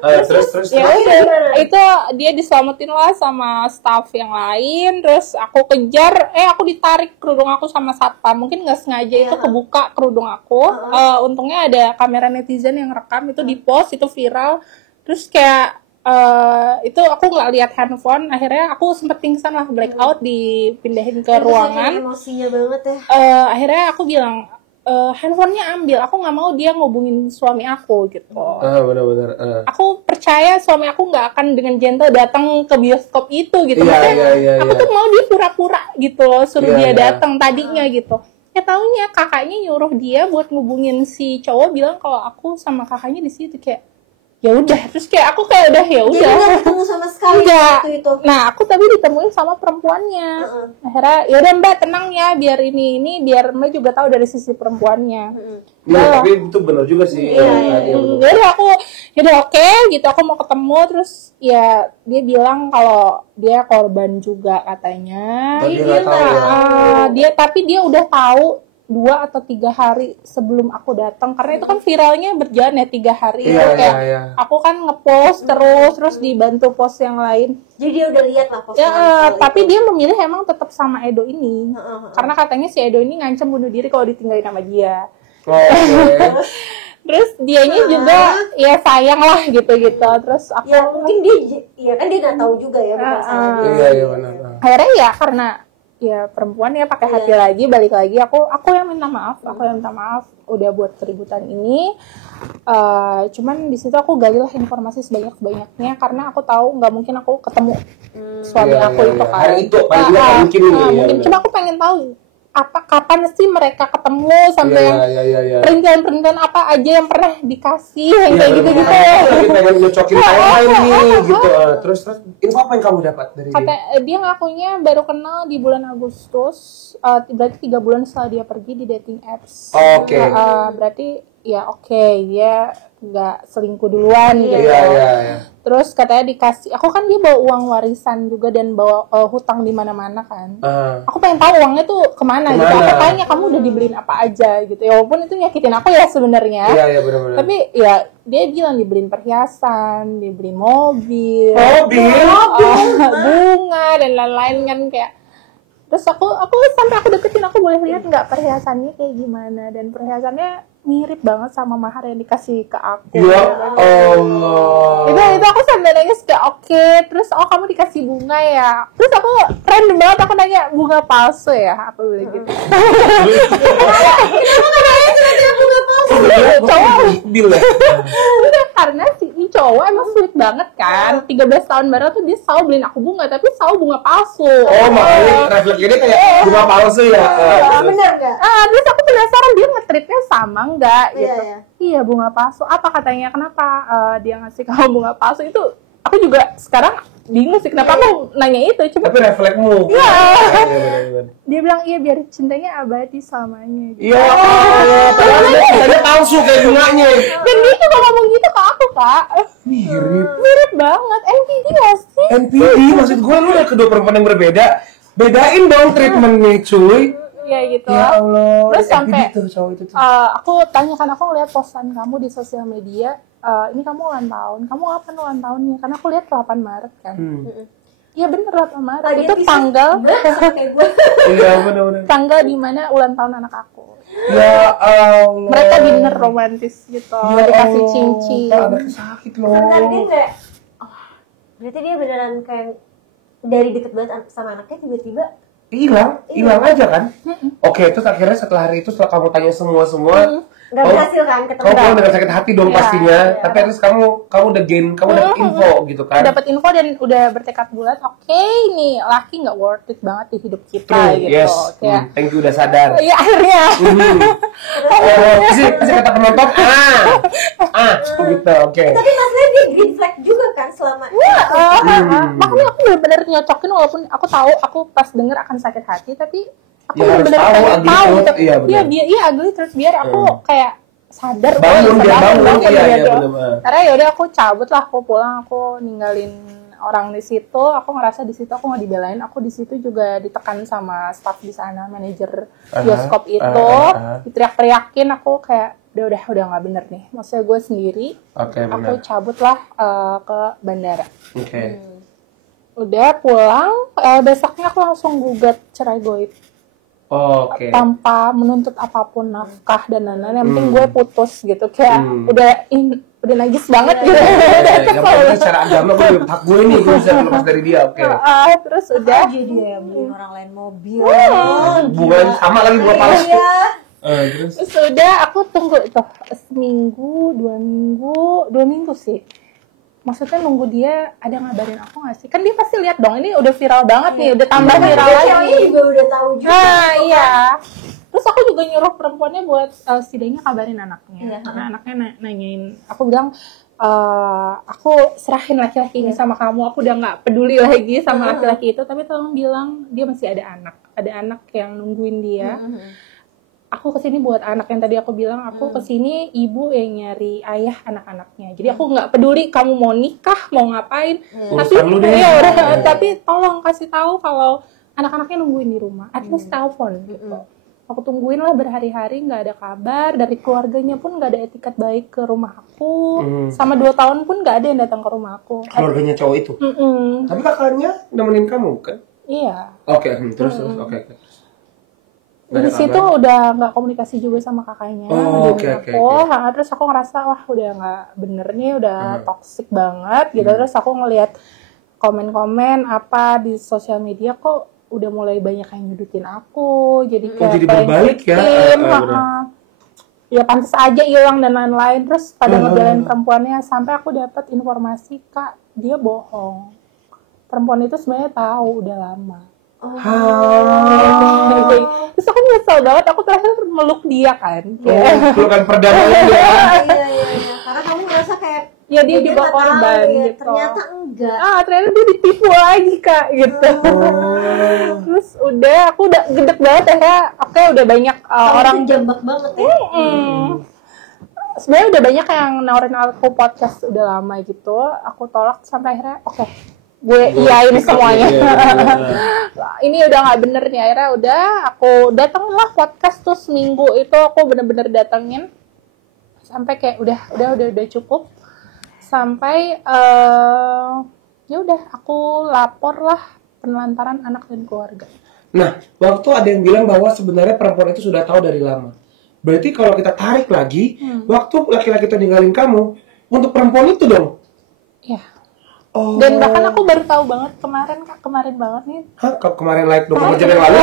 Terus Ya udah, itu dia diselamatin lah sama staff yang lain. Terus aku kejar, aku ditarik kerudung aku sama satpam. Mungkin nggak sengaja itu kebuka kerudung aku. Untungnya ada kamera netizen yang rekam itu, di post itu viral. Terus kayak itu aku nggak lihat handphone. Akhirnya aku sempet pingsan lah, blackout, dipindahin ke ruangan. Emosinya banget ya. Akhirnya aku bilang, handphonenya ambil, aku nggak mau dia ngubungin suami aku gitu. Benar-benar. Aku percaya suami aku nggak akan dengan gentle datang ke bioskop itu gitu. Maksudnya aku tuh mau dia pura-pura gitu loh, suruh dia datang tadinya gitu. Ya taunya kakaknya nyuruh dia buat ngubungin si cowok, bilang kalau aku sama kakaknya di situ. Kayak ya udah, terus kayak aku kayak udah ya udah. Jadi nggak ketemu sama sekali waktu itu. Nah aku tapi ditemuin sama perempuannya. Akhirnya ya udah Mbak tenang ya, biar ini biar Mbak juga tahu dari sisi perempuannya. Iya, tapi itu benar juga sih. Jadi aku ya oke gitu, aku mau ketemu. Terus ya dia bilang kalau dia korban juga katanya. Tapi dia udah tahu 2 atau 3 hari sebelum aku datang, karena itu kan viralnya berjalan ya 3 hari. Aku kan ngepost terus dibantu post yang lain. Jadi dia udah lihat lah postingan. Tapi dia memilih emang tetap sama Edo ini, karena katanya si Edo ini ngancam bunuh diri kalau ditinggalin sama dia. Terus dianya juga ya sayang lah gitu. Terus aku ya mungkin dia kan dia nggak tahu juga ya bukan salah dia. Iya benar. Akhirnya ya karena ya perempuan ya pakai hati lagi, balik lagi aku yang minta maaf, udah buat keributan ini. Cuman di situ aku gali lah informasi sebanyak-banyaknya, karena aku tahu nggak mungkin aku ketemu suami aku itu kan. Hari itu paling nggak mungkin ini. Mungkin cuma aku pengen tahu kapan sih mereka ketemu, sampai perintilan apa aja yang pernah dikasih, yang kayak gitu-gitu. Lagi pengen nyocokin timeline nih gitu. Terus info apa yang kamu dapat dari dia ngakunya baru kenal di bulan Agustus, berarti 3 bulan setelah dia pergi di dating apps. Berarti ya dia nggak selingkuh duluan gitu. Terus katanya dikasih, aku kan dia bawa uang warisan juga dan bawa hutang di mana-mana kan. Aku pengen tahu uangnya tuh kemana gitu. Aku tanya, kamu udah dibeliin apa aja gitu. Ya walaupun itu nyakitin aku ya sebenarnya. Benar-benar. Tapi ya dia bilang dibeliin perhiasan, dibeliin mobil, bunga dan lain-lain kan kayak. Terus aku sampai aku deketin, aku boleh lihat nggak perhiasannya kayak gimana, dan perhiasannya mirip banget sama mahar yang dikasih ke aku. Ya Allah. Itu aku sampai nangis kayak oke, terus kamu dikasih bunga ya. Terus aku random banget aku nanya bunga palsu ya, aku bilang gitu. Cowok Bil ya. udah karena ini cowok emang sulit banget kan. 13 tahun baru tuh dia selalu beliin aku bunga, tapi selalu bunga palsu. Oh, makanya refleks ini kayak bunga palsu ya. Bener nggak? Terus aku penasaran dia nge-treatnya sama enggak gitu. Iya. Iya, bunga palsu. Apa katanya? Kenapa dia ngasih kamu bunga palsu itu? Aku juga sekarang bingung sih kenapa aku nanya itu. Coba Tapi refleksmu. Iya. Bener. dia bilang iya biar cintanya abadi selamanya gitu. Iya. Padahal palsu kayak bunganya. Dan dia juga ngomong gitu ke aku, Kak. Mirip Banget. NPD gak sih? NPD, maksud gue lu udah kedua perempuan yang berbeda. Bedain dong treatmentnya, cuy. Ya gitu. Ya Allah. Terus sampai NPD tuh cowok itu tuh. aku tanya kan, aku ngeliat postan kamu di sosial media. Ini kamu ulang tahun. Kamu kapan ulang tahunnya? Karena aku lihat 8 Maret kan. Iya bener 8 Maret. Itu tanggal Iya, benar-benar. tanggal dimana ulang tahun anak aku. Ya Allah. Mereka dinner romantis gitu. Ya Dikasih Allah. cincin. Anaknya sakit loh. Bentar dia nggak, berarti dia beneran kayak dari deket banget sama anaknya tiba-tiba Hilang aja kan? Oke, terus akhirnya setelah hari itu setelah kamu tanya semua, nggak berhasil kan ketemu. kamu pulang dengan sakit hati dong Iya, pastinya. iya. Tapi terus kamu udah gain, kamu udah info gitu kan? Dapat info dan udah bertekad bulat. Oke, nih laki nggak worth it banget di hidup kita True, gitu. yes. Kayak, Thank you udah sadar. iya akhirnya. Bisa kata penonton, gitu, oke. Tapi maksudnya dia green flag juga kan selama Makanya aku benar-benar nyocokin walaupun aku tahu aku pas denger akan sakit hati, tapi aku Ya, harus benar-benar tahu, pengen ugly tahu truth. gitu. Iya, benar. Iya ugly terus biar aku kayak sadar Bangun, biar bangun. Iya, gitu. benar. Karena yaudah aku cabut lah, aku pulang, aku ninggalin orang di situ. Aku ngerasa di situ aku nggak dibelain, aku di situ juga ditekan sama staff di sana, manajer bioskop itu, diteriak-teriakin. Aku kayak udah nggak bener nih. Maksudnya gue sendiri, Oke, aku benar. cabut lah ke bandara. Oke. Udah pulang, besoknya aku langsung gugat cerai goib. Oke. Tanpa menuntut apapun nafkah dan lain-lain, yang penting gue putus gitu. Kayak udah najis banget gitu. Yang penting secara agama gue hak gue nih, gue bisa lepas dari dia, oke. Terus udah jadi ya beliin orang lain mobil. Bunga sama lagi bunga palsu. Iya. Terus Terus udah aku tunggu itu seminggu, 2 minggu sih. Maksudnya nunggu dia ada ngabarin aku nggak sih? Kan dia pasti lihat dong, ini udah viral banget nih, udah tambah viral Ceweknya lagi. juga udah tahu juga. Nah iya. Terus aku juga nyuruh perempuannya buat setidaknya kabarin anaknya. Iya. Karena anaknya nanyain, aku bilang aku serahin laki-laki ini sama kamu, aku udah nggak peduli lagi sama laki-laki itu, tapi tolong bilang dia masih ada anak yang nungguin dia. Aku kesini buat anak yang tadi aku bilang, aku kesini ibu yang nyari ayah anak-anaknya. Jadi aku nggak peduli kamu mau nikah, mau ngapain, tapi Urusan lu deh. ya udah, tapi tolong kasih tahu kalau anak-anaknya nungguin di rumah, at least telepon gitu. Aku tungguin lah berhari-hari, nggak ada kabar dari keluarganya pun, nggak ada etikat baik ke rumah aku. Sama 2 tahun pun nggak ada yang datang ke rumah aku. keluarganya cowok itu. Tapi kakaknya nemenin kamu kan? Iya. Oke, terus oke. Nggak Di ada situ kabar. udah nggak komunikasi juga sama kakaknya. Oh, Diemin oke. aku. Terus aku ngerasa wah udah nggak bener nih, udah toxic banget gitu. Terus aku ngelihat komen-komen apa di sosial media kok udah mulai banyak yang nyudutin aku. Jadi kayak jadi playing berbalik ya? victim, Bener. ya pantas aja hilang dan lain-lain. Terus pada ngebelain perempuannya, sampai aku dapat informasi Kak dia bohong. Perempuan itu sebenarnya tahu udah lama. Terus aku nyesel banget, aku terakhir meluk dia kan. Pelukan perdamaian ya. Iya. Karena kamu ngerasa kayak Ya dia juga nggak korban tahu ya. gitu. Ternyata enggak. Ternyata dia ditipu lagi Kak gitu. Terus udah, aku udah gedek banget ya. Oke, udah banyak orang jambak banget ya. Sebenarnya udah banyak yang nawarin aku podcast udah lama gitu. Aku tolak sampai akhirnya oke, gue iyain semuanya. Ini udah nggak bener nih, akhirnya udah aku datengin lah podcast tuh seminggu itu aku bener-bener datengin sampai kayak udah cukup, sampai ya udah aku lapor lah penelantaran anak dan keluarga. Nah, waktu ada yang bilang bahwa sebenarnya perempuan itu sudah tahu dari lama. Berarti kalau kita tarik lagi, waktu laki-laki itu ninggalin kamu, untuk perempuan itu dong? Iya. Oh. Dan bahkan aku baru tahu banget kemarin banget nih. Hah? Kemarin like 24 jam yang lalu?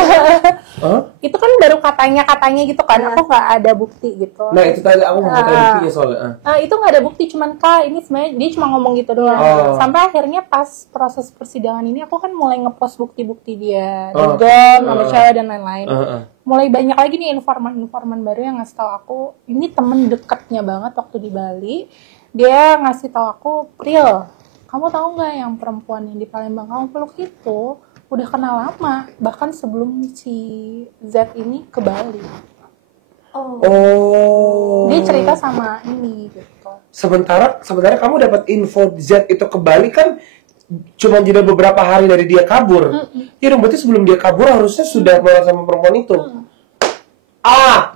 Hah? Itu kan baru katanya gitu kan, aku nggak ada bukti gitu. Nah itu tadi aku mau tahu buktinya soalnya. Itu nggak ada bukti, cuman Kak, ini sebenarnya dia cuma ngomong gitu doang. Sampai akhirnya pas proses persidangan ini aku kan mulai ngepost bukti-bukti dia, juga sama cewek dan lain-lain. Mulai banyak lagi nih informan baru yang ngasih tahu aku, ini temen dekatnya banget waktu di Bali. Dia ngasih tahu aku, Pril, kamu tahu nggak yang perempuan yang di Palembang kamu peluk itu udah kenal lama, bahkan sebelum si Z ini ke Bali. Dia cerita sama ini gitu. Sementara kamu dapat info Z itu ke Bali kan cuma jeda beberapa hari dari dia kabur. Ya dong, berarti sebelum dia kabur harusnya sudah kenal sama perempuan itu.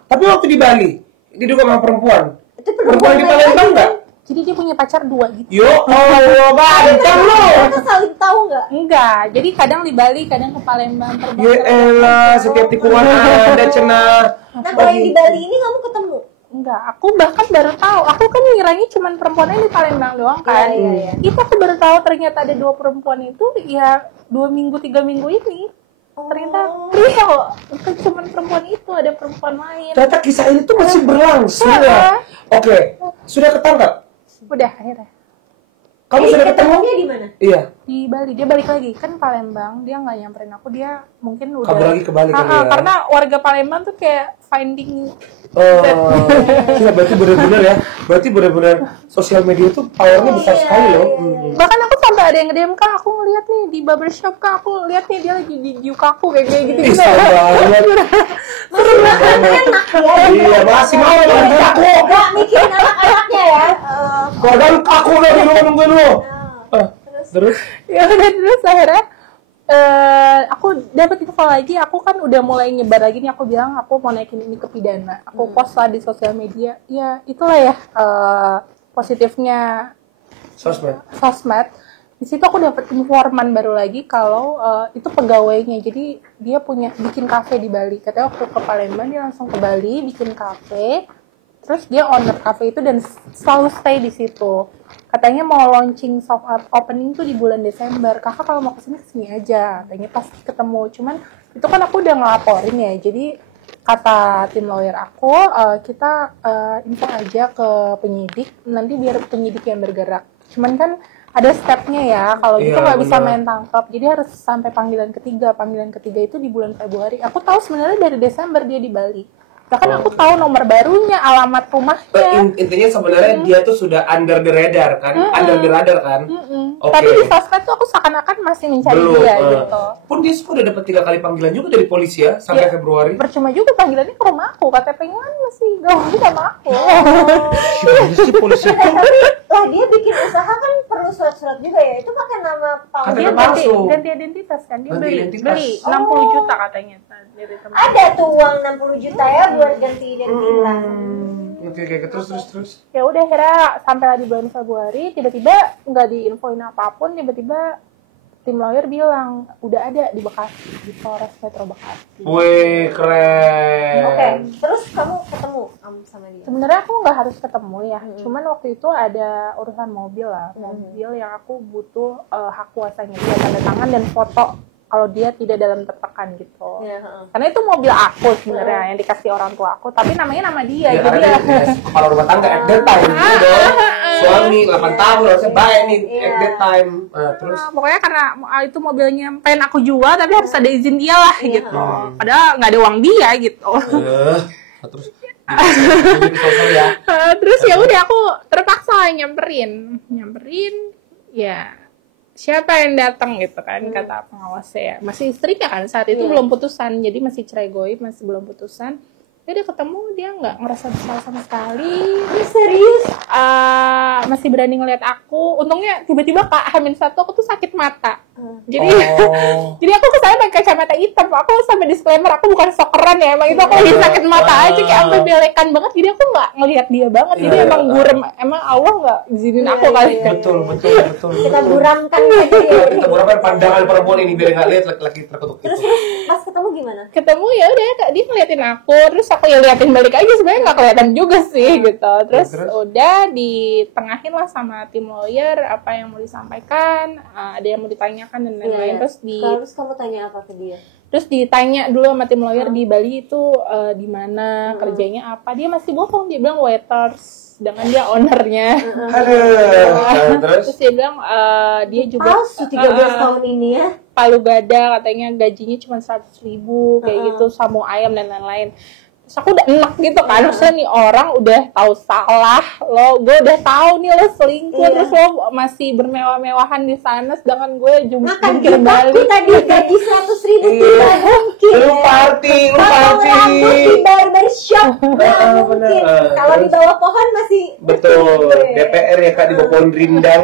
Tapi waktu di Bali dia juga sama perempuan. Itu Perempuan di Palembang nggak? Jadi dia punya pacar 2 gitu. Yo, bancang lo. Mereka saling tahu nggak? Enggak, jadi kadang di Bali, kadang ke Palembang. Ya elah, setiap tikungan ada cenah. Nah kalau yang di Bali ini kamu ketemu? Enggak, aku bahkan baru tahu. Aku kan ngiranya cuma perempuannya di Palembang doang kan. Iya. Itu aku baru tahu ternyata ada 2 perempuan itu ya 2 minggu 3 minggu ini. Ternyata Pril, bukan cuma perempuan itu, ada perempuan lain. Ternyata kisah ini tuh masih berlangsung ya. Oke, sudah ketangkap? Udah akhirnya. Kamu sudah ketemu? Ketemunya di mana? Iya. Di Bali, dia balik lagi kan Palembang, dia nggak nyamperin aku, dia mungkin udah Kabur lagi ke Bali kali ya. karena warga Palembang tuh kayak finding Iya, berarti benar-benar ya. Berarti benar-benar sosial media itu powernya besar sekali loh. Bahkan aku sampai ada yang nge-DM, Kak, aku ngeliat nih di barbershop, Kak, aku lihat nih dia lagi di juk aku kayak gitu. Ih, sama banget. Iya, masih mau nungguin aku. Gak mikirin anak-anaknya ya. Kadang aku udah di rumah nungguin lo. Terus? Ya udah, terus akhirnya aku dapat info lagi, aku kan udah mulai nyebar lagi nih, aku bilang aku mau naikin ini ke pidana. Aku post lah di sosial media. Ya itulah ya positifnya sosmed. Di situ aku dapat informan baru lagi kalau itu pegawainya. Jadi dia bikin kafe di Bali. Katanya waktu ke Palembang dia langsung ke Bali bikin kafe. Terus dia owner kafe itu dan selalu stay di situ. Katanya mau launching soft opening tuh di bulan Desember. Kakak kalau mau kesini aja. Katanya pasti ketemu. Cuman itu kan aku udah ngelaporin ya. Jadi kata tim lawyer aku, kita info aja ke penyidik. Nanti biar penyidik yang bergerak. Cuman kan ada stepnya ya. Kalau gitu nggak bisa main tangkap. Jadi harus sampai panggilan ketiga. Panggilan ketiga itu di bulan Februari. Aku tahu sebenarnya dari Desember dia di Bali. Bahkan aku tahu nomor barunya, alamat rumahnya. Intinya sebenarnya dia tuh sudah under the radar kan? Under the radar kan? Okay. Tapi di sosmed tuh aku seakan-akan masih mencari dia gitu. Pun dia udah dapat 3 kali panggilan juga dari polisi ya sampai Februari. Percuma juga panggilannya ke rumah aku, KTP-nya kan masih gaul sama aku. Siapa sih polisi itu? Lah dia bikin usaha kan perlu surat-surat juga ya. Itu pakai nama palsu. Ganti identitas kan, dia beli 60 juta katanya. Ada tuh uang 60 juta ya buat ganti identitas. Oke, terus. Ya udah, akhirnya sampai di bulan Februari tiba-tiba nggak diinfoin apapun, tiba-tiba tim lawyer bilang udah ada di Bekasi, di Polres Metro Bekasi. Wih, keren. Oke, terus kamu ketemu sama dia? Sebenarnya aku nggak harus ketemu ya, cuman waktu itu ada urusan mobil mobil yang aku butuh hak kuasanya, dia tanda tangan dan foto kalau dia tidak dalam tertekan gitu. Karena itu mobil aku sebenarnya yang dikasih orang tua aku, tapi namanya nama dia. Ya, jadi kalau rumah tangga at that time gitu dong. Suami 8 tahun harusnya baik nih at that time. Terus pokoknya karena itu mobilnya pengen aku jual tapi harus ada izin dia lah gitu. Padahal nggak ada uang dia gitu. Terus terus ya udah aku terpaksa nyamperin ya. Siapa yang datang gitu kan, kata pengawasnya ya. Masih istrinya kan saat itu belum putusan, jadi masih cerai goib, masih belum putusan. Dia udah ketemu, dia nggak ngerasa bersalah sama sekali. Serius? Masih berani ngeliat aku. Untungnya tiba-tiba H-1 aku tuh sakit mata. Jadi jadi aku kesana pakai kacamata hitam. Aku sampai disclaimer, aku bukan sokeran ya. Emang itu aku lagi sakit mata aja, kayak sampai belekan banget. Jadi aku nggak ngelihat dia banget. Jadi emang gurem. Emang Allah nggak izinin aku kali. Betul. Kita buramkan aja ya. Kita buramkan pandangan perempuan ini biar nggak lihat laki-laki terkutuk. Terus pas ketemu gimana? Ketemu ya udah dia ngeliatin aku, terus aku ya liatin balik aja, sebenarnya nggak kelihatan juga sih gitu. Terus udah ditengahin lah sama tim lawyer apa yang mau disampaikan, ada yang mau ditanyakan dan lain-lain. Terus kamu tanya apa ke dia? Terus ditanya dulu sama tim lawyer di Bali itu di mana, kerjanya apa. Dia masih bohong, dia bilang waiters, dengan dia ownernya. Terus dia bilang dia juga palsu 13 tahun ini ya. Palu Gada, katanya gajinya cuma 100.000 kayak gitu, samu ayam dan lain-lain. Terus aku udah enak gitu kan, maksudnya nih orang udah tahu salah lo, gue udah tahu nih lo selingkuh, terus lo masih bermewah-mewahan di sana, sedangkan gue makan jungkir balik tadi gaji 100.000 tidak mungkin. Lu party. Rambut di barbershop nggak mungkin. Kalau di bawah pohon masih betul. DPR ya Kak, di bawah pohon rindang.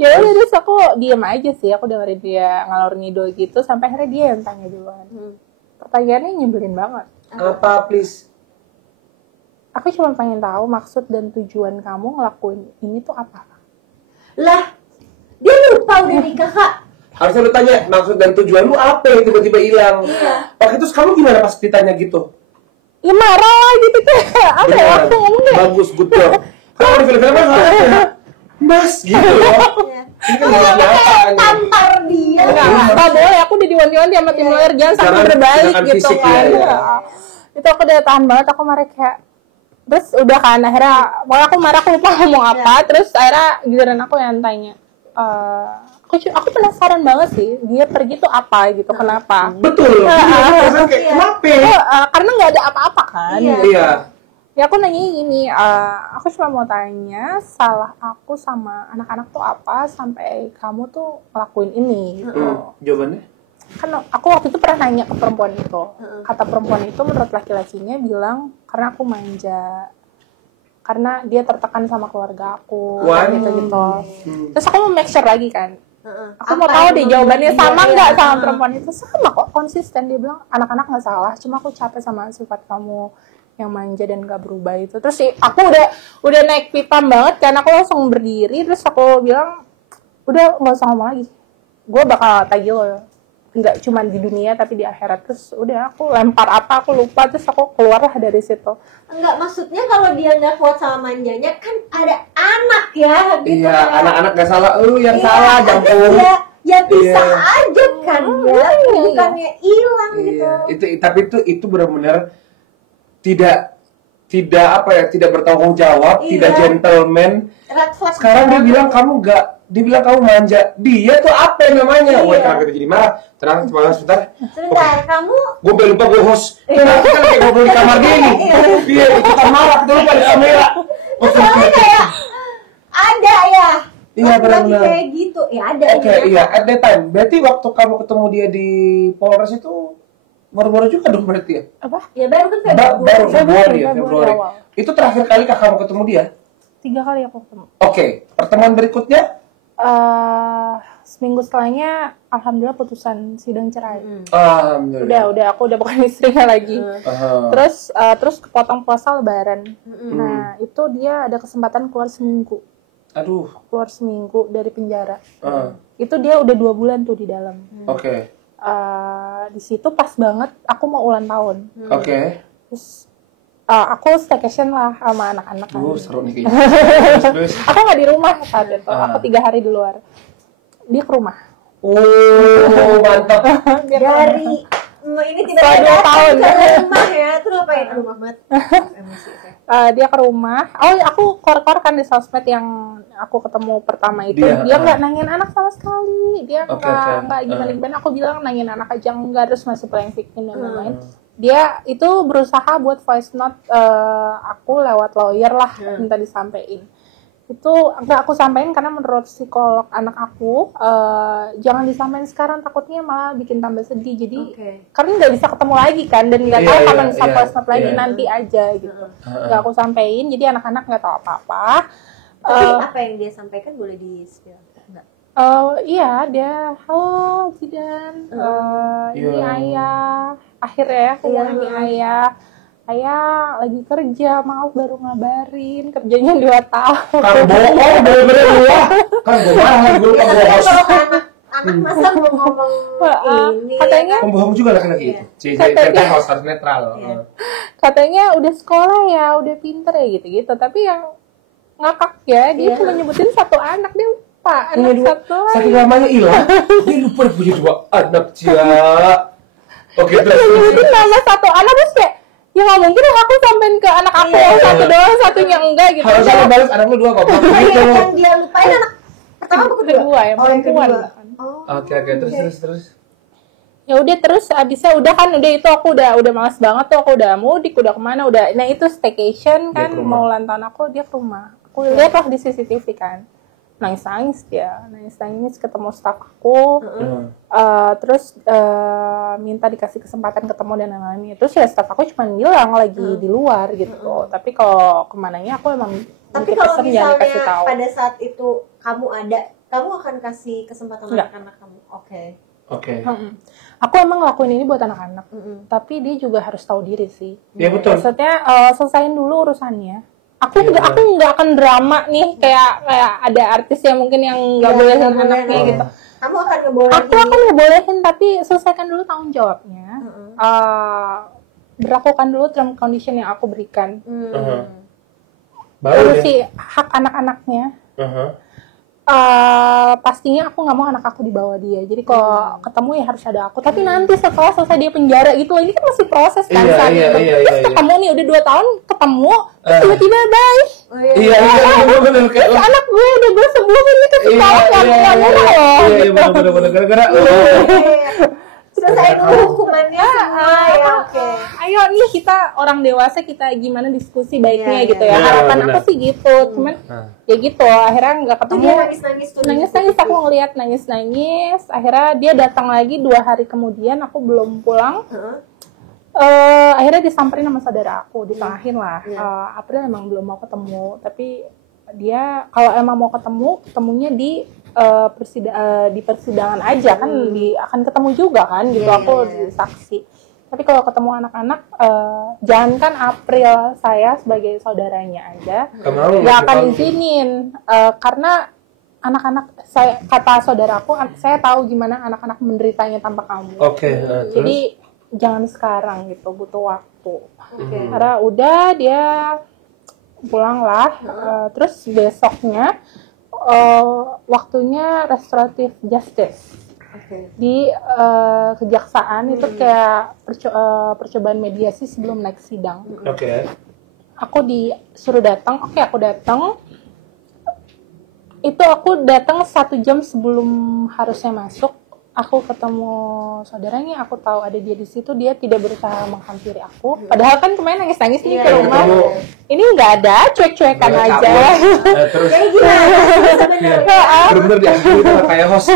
Ya udah, terus aku diem aja sih, aku dengerin dia ngalor ngidul gitu sampai akhirnya dia yang tanya duluan. Pertanyaannya nyebelin banget. Apa please? Aku cuma pengen tahu maksud dan tujuan kamu ngelakuin ini tuh apa? Lah, dia lupa udah nikah Kak. Harusnya lu tanya maksud dan tujuan lu apa yang tiba-tiba hilang. Waktu itu kamu gimana pas ditanya gitu? Ya marah lah gitu kayak apa ya, aku ngomongnya bagus, good job. Kalau di film-film kan Mas gitu loh. Ini kan kayak tampar dia. Enggak boleh, aku udah diwanti-wanti sama tim lawyer jangan sampai berbalik gitu kan. Itu aku udah tahan banget, aku marah kayak terus udah kan akhirnya pokoknya aku marah, aku lupa ngomong apa. Terus akhirnya giliran aku yang tanya, aku penasaran banget sih dia pergi tuh apa gitu, kenapa? Betul. Kenapa? Karena nggak ada apa-apa kan. Iya. Ya aku nanya gini, aku cuma mau tanya salah aku sama anak-anak tuh apa sampai kamu tuh ngelakuin ini gitu. Jawabannya? Kan aku waktu itu pernah nanya ke perempuan itu, kata perempuan itu menurut laki-lakinya bilang karena aku manja, karena dia tertekan sama keluarga aku, gitu. Terus aku mau make sure lagi kan, aku mau tahu deh jawabannya sama nggak sama perempuan itu. Sama kok, konsisten. Dia bilang anak-anak nggak salah, cuma aku capek sama sifat kamu yang manja dan gak berubah itu. Terus sih aku udah naik pitam banget kan, aku langsung berdiri terus aku bilang udah nggak usah ngomong lagi, gue bakal tagih lo, nggak cuma di dunia tapi di akhirat. Terus udah aku lempar apa aku lupa, terus aku keluar lah dari situ. Enggak, maksudnya kalau dia nggak kuat sama manjanya kan ada anak ya gitu. Iya, anak-anak nggak salah, lu yang salah jangkung. Ya bisa aja kan ya, bukannya hilang gitu. Tapi itu benar-benar tidak bertanggung jawab, tidak gentleman. Sekarang dia bilang kamu kamu manja. Dia tuh apa yang namanya? Wah, kenapa kita jadi marah? Tenang, sebentar. Kamu. Gue lupa gue host. Kenapa kan kayak ngobrol di kamar dia nih? Dia ikutan marah, kita lupa di kamera. Soalnya kayak ada ya. Iya, benar-benar. Kayak gitu, ya ada. Oke, iya, at that time. Berarti waktu kamu ketemu dia di Polres itu baru-baru juga dong berarti ya? Apa? Ya baru kan Februari. Itu terakhir kali kamu ketemu dia? 3 kali aku ketemu. Oke, pertemuan berikutnya? Seminggu setelahnya alhamdulillah putusan sidang cerai. Alhamdulillah. Udah aku udah bukan istrinya lagi. Terus kepotong puasa lebaran. Nah, itu dia ada kesempatan keluar seminggu. Aduh. Keluar seminggu dari penjara. Itu dia udah 2 bulan tuh di dalam. Oke. Di situ pas banget aku mau ulang tahun. Oke. Terus aku staycation lah sama anak-anak. Seru nih kayaknya. Aku nggak di rumah saat itu. Aku 3 hari di luar. Dia ke rumah. Mantap. Dari ini tidak ada 2 tahun ke rumah ya. Terus ngapain? Rumah banget. Dia ke rumah. Aku keluar kan di sosmed yang aku ketemu pertama itu. Dia nggak nanyain anak sama sekali. Dia nggak gimana. Aku bilang nanyain anak aja enggak, terus masih playing victim dan lain-lain. Dia itu berusaha buat voice note aku lewat lawyer lah, minta disampein. Itu nggak aku sampein karena menurut psikolog anak aku jangan disampein sekarang, takutnya malah bikin tambah sedih. Jadi karena nggak bisa ketemu lagi kan, dan nggak tahu kapan bisa voice note lagi, nanti aja gitu. Nggak aku sampein, jadi anak-anak nggak tahu apa-apa. Tapi apa yang dia sampaikan boleh di-spill? Enggak. Iya, dia halo Zidan, ini ayah. Akhirnya aku ini ayah lagi kerja, maaf baru ngabarin, kerjanya 2 tahun. Kan bohong, bener-bener lu. Kan gue marah, gue lupa gue host. anak masa mau ngomong ini katanya kan? Pembohong juga laki-laki itu. Kita harus netral. Iya. katanya udah sekolah ya, udah pinter ya gitu-gitu. Tapi yang ngakak ya, dia cuma nyebutin satu anak, dia lupa anak satu lagi. Saking lamanya hilang, dia lupa punya 2 anak dia. Oke, terus. Nyebutin nama satu anak, terus kayak ya nggak mungkin aku sampein ke anak aku satu doang, satunya enggak gitu. Harus sama balas anak lu 2 kok. Gitu. Yang dia lupain anak pertama apa kedua? Yang yang perempuan kedua. kan. Oke, terus. Ya udah, terus abisnya udah itu aku udah malas banget tuh, aku udah mudik, udah kemana, udah nah itu staycation kan, mau ulang tahun aku, dia ke rumah. Aku lihat lah di CCTV kan, nangis ketemu staf aku, terus minta dikasih kesempatan ketemu dan lain-lain. Terus ya staf aku cuma bilang lagi di luar gitu, tapi kalau kemananya aku emang Tapi kalau misalnya pada saat itu kamu akan kasih kesempatan anak-anak kamu. Oke. Aku emang ngelakuin ini buat anak-anak, tapi dia juga harus tahu diri sih. Iya betul. Maksudnya selesain dulu urusannya. Aku nggak akan drama nih kayak ada artis yang mungkin yang nggak bolehin anaknya gitu. Kamu akan ngebolehin. Aku akan ngebolehin, tapi selesaikan dulu tanggung jawabnya. Berlakukan dulu term condition yang aku berikan. Baru Urusi hak anak-anaknya. Pastinya aku nggak mau anak aku dibawa dia. Jadi kalau ketemu ya harus ada aku. Tapi nanti setelah selesai dia penjara gitu loh, ini kan masih proses kan saat itu. Terus ketemu nih udah 2 tahun ketemu, terus tiba-tiba bye. Iya, bener kayak Terus anak gue udah gue sebelum ini ke sekolah nggak murah loh. Iya, bener gara-gara. Selesai dulu hukumannya semua ya. Oke. Ayo nih kita orang dewasa, kita gimana diskusi baiknya gitu ya. Iya, Harapan benar. aku sih gitu. Cuman ya gitu, akhirnya nggak ketemu. Dia nangis-nangis tuh. Nangis aku ngeliat nangis. Akhirnya dia datang lagi 2 hari kemudian, aku belum pulang. Akhirnya disamperin sama saudara aku, ditengahin lah. April emang belum mau ketemu, tapi dia kalau emang mau ketemu, ketemunya di persidangan aja kan, akan ketemu juga kan gitu. Aku jadi saksi. Tapi kalau ketemu anak-anak, jangankan April, saya sebagai saudaranya aja nggak akan izinin, karena anak-anak saya, kata saudaraku, saya tahu gimana anak-anak menderitanya tanpa kamu. Jadi jangan sekarang gitu, butuh waktu. Karena udah dia pulang lah, terus besoknya waktunya restoratif justice di kejaksaan itu kayak percobaan mediasi sebelum naik sidang. Aku disuruh datang, aku datang. Itu aku datang 1 jam sebelum harusnya masuk. Aku ketemu saudaranya, aku tahu ada dia di situ, dia tidak berusaha menghampiri aku. Padahal kan kemarin nangis-nangis nih ke rumah. Ini nggak ada, cuek-cuekan aja. Terus Jadi gimana sebenarnya? bener-bener diakhiri kayak host.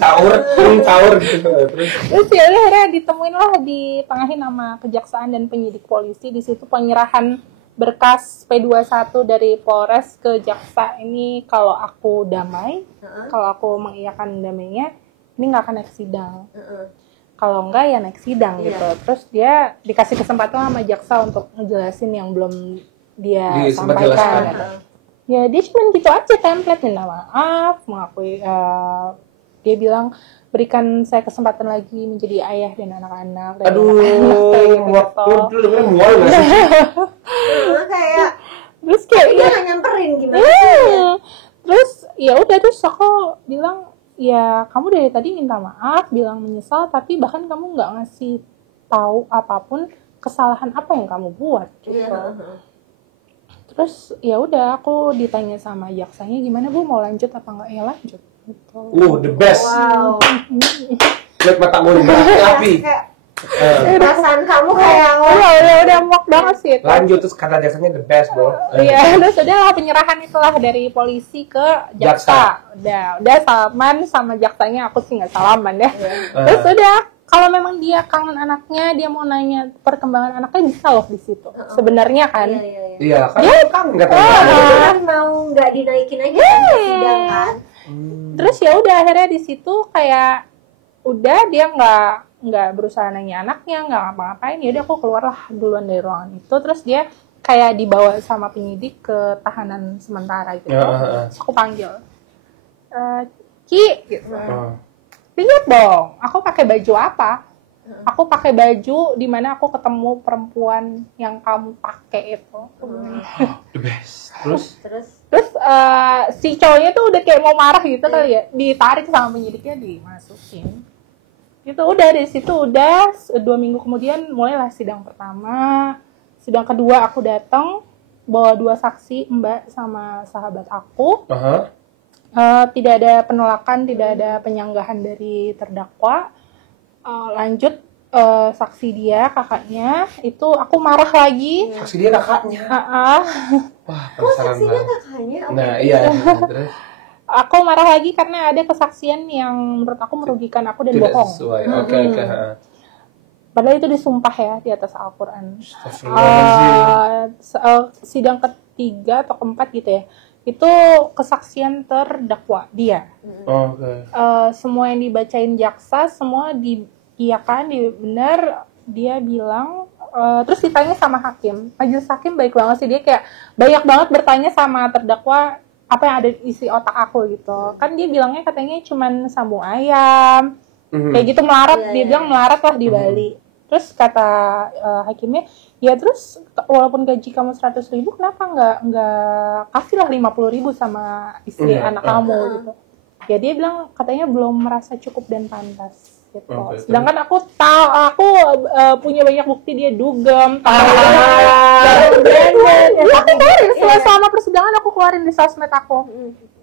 Caur gitu. Terus ya udah akhirnya ditemuin lah, ditengahin sama kejaksaan dan penyidik polisi. Di situ penyerahan berkas P21 dari Polres ke jaksa ini. Kalau aku damai, kalau aku mengiyakan damainya, ini nggak akan naik sidang. Kalau enggak ya naik sidang gitu. Terus dia dikasih kesempatan sama jaksa untuk ngejelasin yang belum dia sampaikan gitu. Ya dia cuma gitu aja, template, minta maaf, mengakui, dia bilang berikan saya kesempatan lagi menjadi ayah dan anak-anak. Waktu dulu dengerin mual nggak sih? Kayak terus kayak dia nggak nyamperin gimana? Terus ya udah, terus aku bilang, ya kamu dari tadi minta maaf, bilang menyesal, tapi bahkan kamu nggak ngasih tahu apapun kesalahan apa yang kamu buat gitu. Terus ya udah, aku ditanya sama jaksanya, gimana Bu, mau lanjut apa nggak? Ya lanjut gitu. The best. Wow. Lihat mata gue api. Perasaan kamu kayak udah muak banget sih itu. Lanjut, terus kata jaksanya the best, bro. Iya, terus udah lah penyerahan itulah dari polisi ke jaksa. Udah salaman sama jaksanya, aku sih nggak salaman ya. Terus udah, kalau memang dia kangen anaknya, dia mau nanya perkembangan anaknya, bisa loh di situ. Sebenarnya kan. Iya, kan kangen kan mau nggak dinaikin aja kan ke sidang kan. Terus ya udah, akhirnya di situ kayak udah dia nggak berusaha nanya anaknya, nggak ngapa-ngapain. Ya udah, aku keluarlah duluan dari ruangan itu. Terus dia kayak dibawa sama penyidik ke tahanan sementara gitu. Terus aku panggil, Ci gitu. Lihat dong, aku pakai baju apa? Aku pakai baju di mana aku ketemu perempuan yang kamu pakai itu. The best. Terus Si cowoknya tuh udah kayak mau marah gitu kali ya, ditarik sama penyidiknya, dimasukin. Itu udah dari situ udah 2 minggu kemudian mulailah sidang pertama. Sidang kedua aku datang bawa 2 saksi, Mbak sama sahabat aku. Tidak ada penolakan, tidak ada penyanggahan dari terdakwa. Lanjut saksi dia, kakaknya, itu aku marah lagi. saksi dia kakaknya. Wah, penasaran saksinya banget. kakaknya? Nah, iya. Terus Aku marah lagi karena ada kesaksian yang menurut aku merugikan aku dan tidak bohong. sesuai. Oke. Padahal itu disumpah ya di atas Al-Quran. Sidang ketiga atau keempat gitu ya. Itu kesaksian terdakwa dia. Semua yang dibacain jaksa, semua diiyakan, benar. Dia bilang, terus ditanya sama hakim. Majelis hakim baik banget sih, dia kayak banyak banget bertanya sama terdakwa apa yang ada di isi otak aku gitu. Kan dia bilangnya katanya cuman sambung ayam, kayak gitu melarat. Dia bilang melarat lah di Bali. Terus kata hakimnya, ya terus walaupun gaji kamu 100.000, kenapa nggak kasih lah 50.000 sama istri anak kamu gitu. Ya dia bilang katanya belum merasa cukup dan pantas gitu. Sedangkan aku tahu, aku punya banyak bukti dia dugem, aku keluarin selama persidangan, aku keluarin di sosmed aku.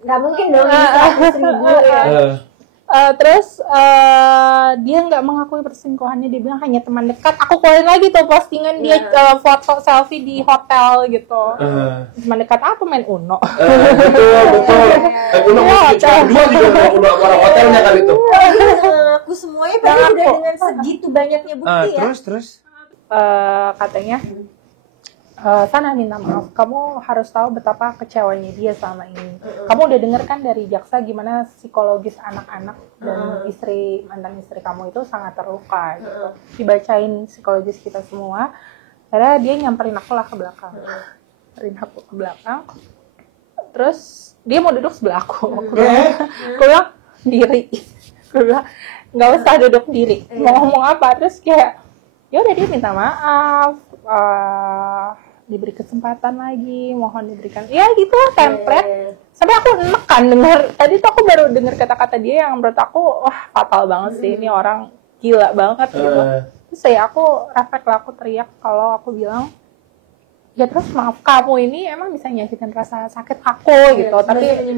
Nggak mungkin dong ini 100.000 ya. Terus dia nggak mengakui perselingkuhannya, dia bilang hanya teman dekat. Aku keluarin lagi tuh postingan dia foto selfie di hotel gitu. Teman dekat apa, main Uno? Betul. Uno cuma 2 juga Uno orang hotelnya kan itu. Aku semuanya padahal udah dengan segitu banyaknya bukti ya. Terus katanya Sana minta maaf, kamu harus tahu betapa kecewanya dia selama ini. Kamu udah denger kan dari jaksa gimana psikologis anak-anak dan mantan istri kamu itu sangat terluka gitu. Dibacain psikologis kita semua. Akhirnya dia nyamperin aku lah ke belakang. Terus dia mau duduk sebelah aku. Aku bilang diri. Aku bilang nggak usah duduk diri. Mau ngomong apa? Terus kayak ya udah, dia minta maaf. Diberi kesempatan lagi, mohon diberikan, ya gitu lah, template. Sampai aku enek kan dengar, tadi tuh aku baru dengar kata-kata dia yang menurut aku wah fatal banget sih, ini orang gila banget gitu. Terus aku refleks lah, aku teriak kalau aku bilang, ya terus maaf, kamu ini emang bisa nyakitin rasa sakit aku gitu. Tapi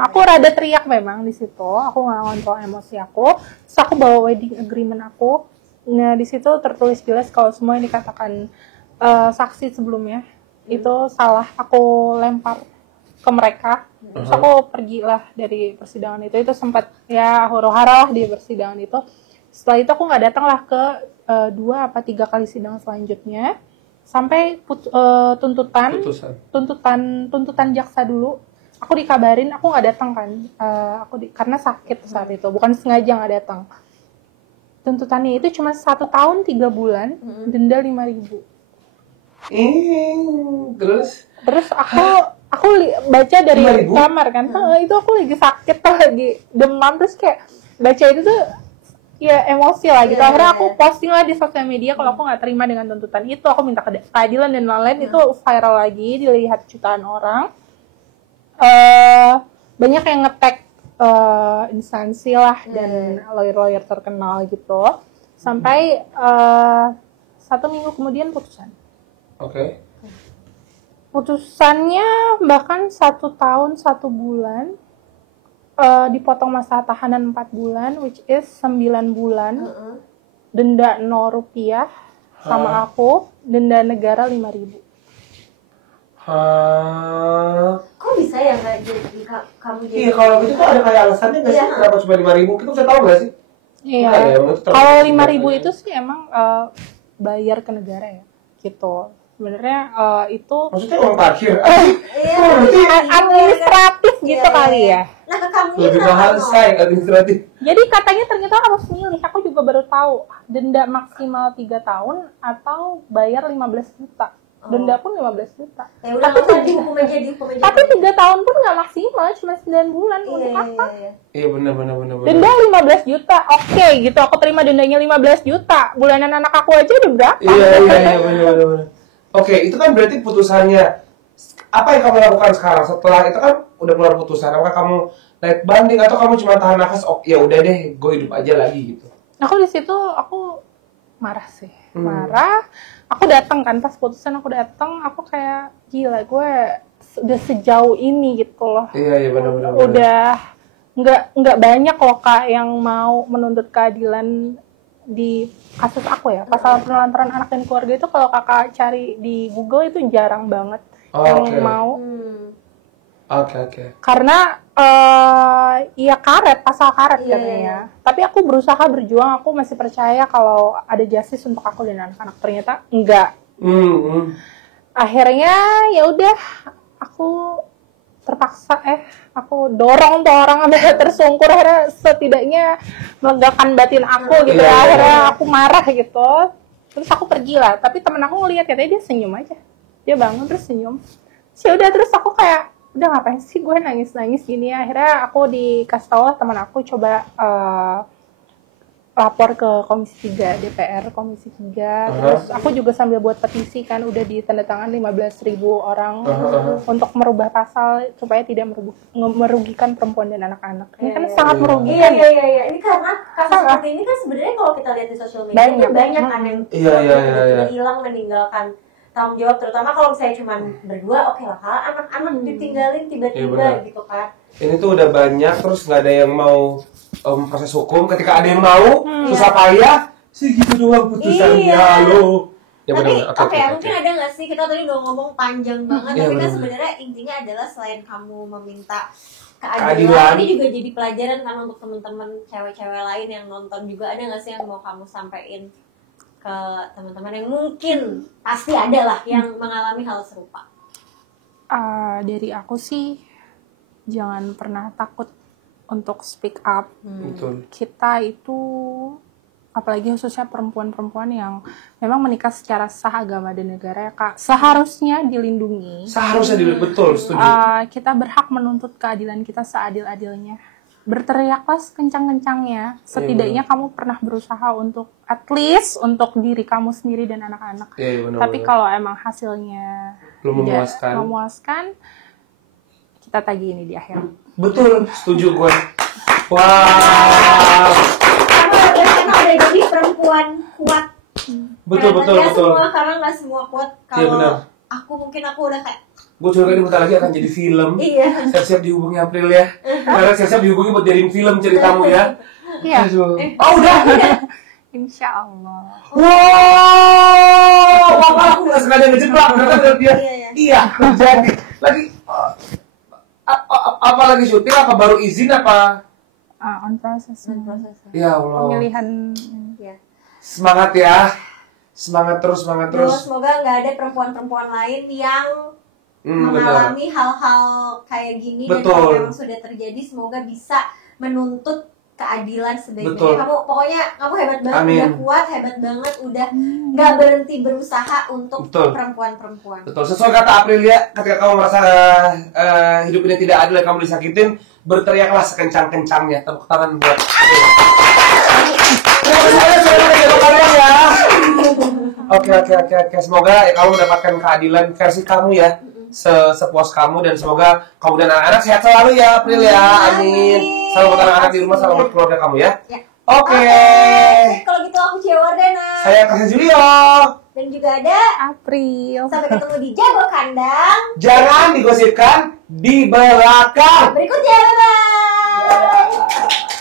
aku rada teriak memang di situ, aku nggak ngontrol emosi aku. Terus aku bawa wedding agreement aku. Nah di situ tertulis jelas kalau semua yang dikatakan saksi sebelumnya itu salah, aku lempar ke mereka. Terus aku pergilah dari persidangan itu sempat ya huru-hara lah di persidangan itu. Setelah itu aku nggak datang lah ke 2 apa 3 kali sidang selanjutnya sampai tuntutan jaksa dulu. Aku dikabarin, aku nggak datang kan, karena sakit saat itu, bukan sengaja nggak datang. Tuntutannya itu cuma 1 tahun 3 bulan, denda 5.000. Terus aku baca dari kamar kan, itu aku lagi sakit, lagi demam, terus kayak baca itu tuh ya emosi lah gitu. Akhirnya aku posting lah di sosial media kalau aku nggak terima dengan tuntutan itu, aku minta keadilan dan lain-lain. Itu viral lagi, dilihat jutaan orang. Banyak yang nge-tag instansi lah dan lawyer-lawyer terkenal gitu. Sampai 1 minggu kemudian putusan. Putusannya bahkan 1 tahun 1 bulan, dipotong masa tahanan 4 bulan, which is 9 bulan, denda 0 rupiah, sama aku, denda negara 5.000. Kok bisa ya nggak jadi kamu jadi? Iya, kalau gitu tuh ada kayak alasannya nggak sih? Kenapa cuma 5.000? Kita bisa tahu nggak sih? Iya. Kalau 5.000 itu sih emang bayar ke negara ya, gitu. Sebenarnya itu maksudnya uang parkir. Administratif gitu kali ya. Nah, ke kamu lebih mahal say administratif. Jadi katanya ternyata harus milih. Aku juga baru tahu, denda maksimal 3 tahun atau bayar 15 juta. Denda pun 15 juta. Ya udah nggak usah dihukum aja. Tapi 3 tahun pun nggak maksimal, cuma 9 bulan. Untuk apa? Iya benar. Denda 15 juta, oke gitu. Aku terima dendanya 15 juta. Bulanan anak aku aja udah berapa? Iya benar. Oke, itu kan berarti putusannya. Apa yang kamu lakukan sekarang setelah itu kan udah keluar putusan? Apakah kamu naik banding atau kamu cuma tahan nafas? Oh ya udah deh, gue hidup aja lagi gitu. Aku di situ aku marah sih, marah. Aku datang kan pas putusan aku kayak gila, gue udah sejauh ini gitu loh. Iya benar. Udah nggak banyak loh Kak yang mau menuntut keadilan di kasus aku ya. Pasal penelantaran anak dan keluarga itu kalau Kakak cari di Google itu jarang banget yang mau. Oke. Karena ya pasal karet katanya. Tapi aku berusaha berjuang, aku masih percaya kalau ada justice untuk aku dan anak-anak. Ternyata enggak. Akhirnya ya udah aku terpaksa aku dorong tuh orang sampai tersungkur, akhirnya setidaknya melegakan batin aku gitu ya. Akhirnya aku marah gitu. Terus aku pergi lah, tapi temen aku ngeliat katanya dia senyum aja. Dia bangun terus senyum. Ya udah, terus aku kayak udah ngapain sih gue nangis gini ya. Akhirnya aku dikasih tahu teman aku coba lapor ke Komisi 3 DPR Komisi 3. Terus aku juga sambil buat petisi kan, udah ditandatangan 15.000 orang untuk merubah pasal supaya tidak merugikan perempuan dan anak-anak. Ini kan sangat merugikan. Iya. Ini karena kasus seperti ini kan sebenarnya kalau kita lihat di sosial media banyak kan yang hilang meninggalkan tanggung jawab, terutama kalau misalnya cuma berdua, oke lah, kalau anak-anak ditinggalin tiba-tiba gitu kan. Ini tuh udah banyak, terus nggak ada yang mau proses hukum. Ketika ada yang mau, susah payah, segitu doang putusannya lo. Ya, tapi mungkin ada nggak sih, kita tadi udah ngomong panjang banget, tapi kan sebenarnya intinya adalah selain kamu meminta keadilan, ini juga jadi pelajaran kan untuk teman-teman cewek-cewek lain yang nonton juga. Ada nggak sih yang mau kamu sampaikan ke teman-teman yang mungkin pasti ada lah yang mengalami hal serupa? Dari aku sih jangan pernah takut untuk speak up. Betul. Kita itu apalagi khususnya perempuan-perempuan yang memang menikah secara sah agama dan negara ya Kak, seharusnya dilindungi. Betul, setuju. Kita berhak menuntut keadilan kita seadil-adilnya. Berteriaklah sekencang-kencangnya. Setidaknya kamu pernah berusaha untuk at least untuk diri kamu sendiri dan anak-anak. Tapi kalau emang hasilnya belum memuaskan, kita tagih ini di akhir. Betul, setuju gue. Wow. Karena udah jadi perempuan kuat. Betul. Karena nggak semua kuat. Kalau aku udah kayak, gue curiga ini bentar lagi akan jadi film. Iya. Siap-siap dihubungi April ya. Karena siap-siap dihubungi buat jadiin film ceritamu ya. Iya. Oh udah. Insya Allah. Wow, aku nggak sengaja ngejebak. Dia. Iya. Jadi lagi. Apa lagi syuting? Apa baru izin apa? On process. Ya Allah. Pemilihan. Ya. Semangat ya. Semangat terus. Semoga nggak ada perempuan-perempuan lain yang mengalami hal-hal kayak gini. Dan kalau memang sudah terjadi, semoga bisa menuntut keadilan sebaik-baiknya. Kamu hebat banget. Amin. Udah kuat, hebat banget, udah nggak berhenti berusaha untuk perempuan-perempuan. Betul. Sesuai kata Aprilia, ketika kamu merasa hidup ini tidak adil dan kamu disakitin, berteriaklah sekencang-kencangnya. Tepuk tangan buat ya. Oke. Semoga kamu mendapatkan keadilan versi kamu ya. Sepuas kamu, dan semoga kamu dan anak-anak sehat selalu ya April ya. Amin. Salam buat anak-anak di rumah, salam buat keluarga kamu ya. Oke. Kalau gitu aku Cia Wardana. Saya Kasih Julio. Dan juga ada April. Sampai ketemu di Jago Kandang. Jangan digosipkan di belakang. Berikutnya, bye-bye.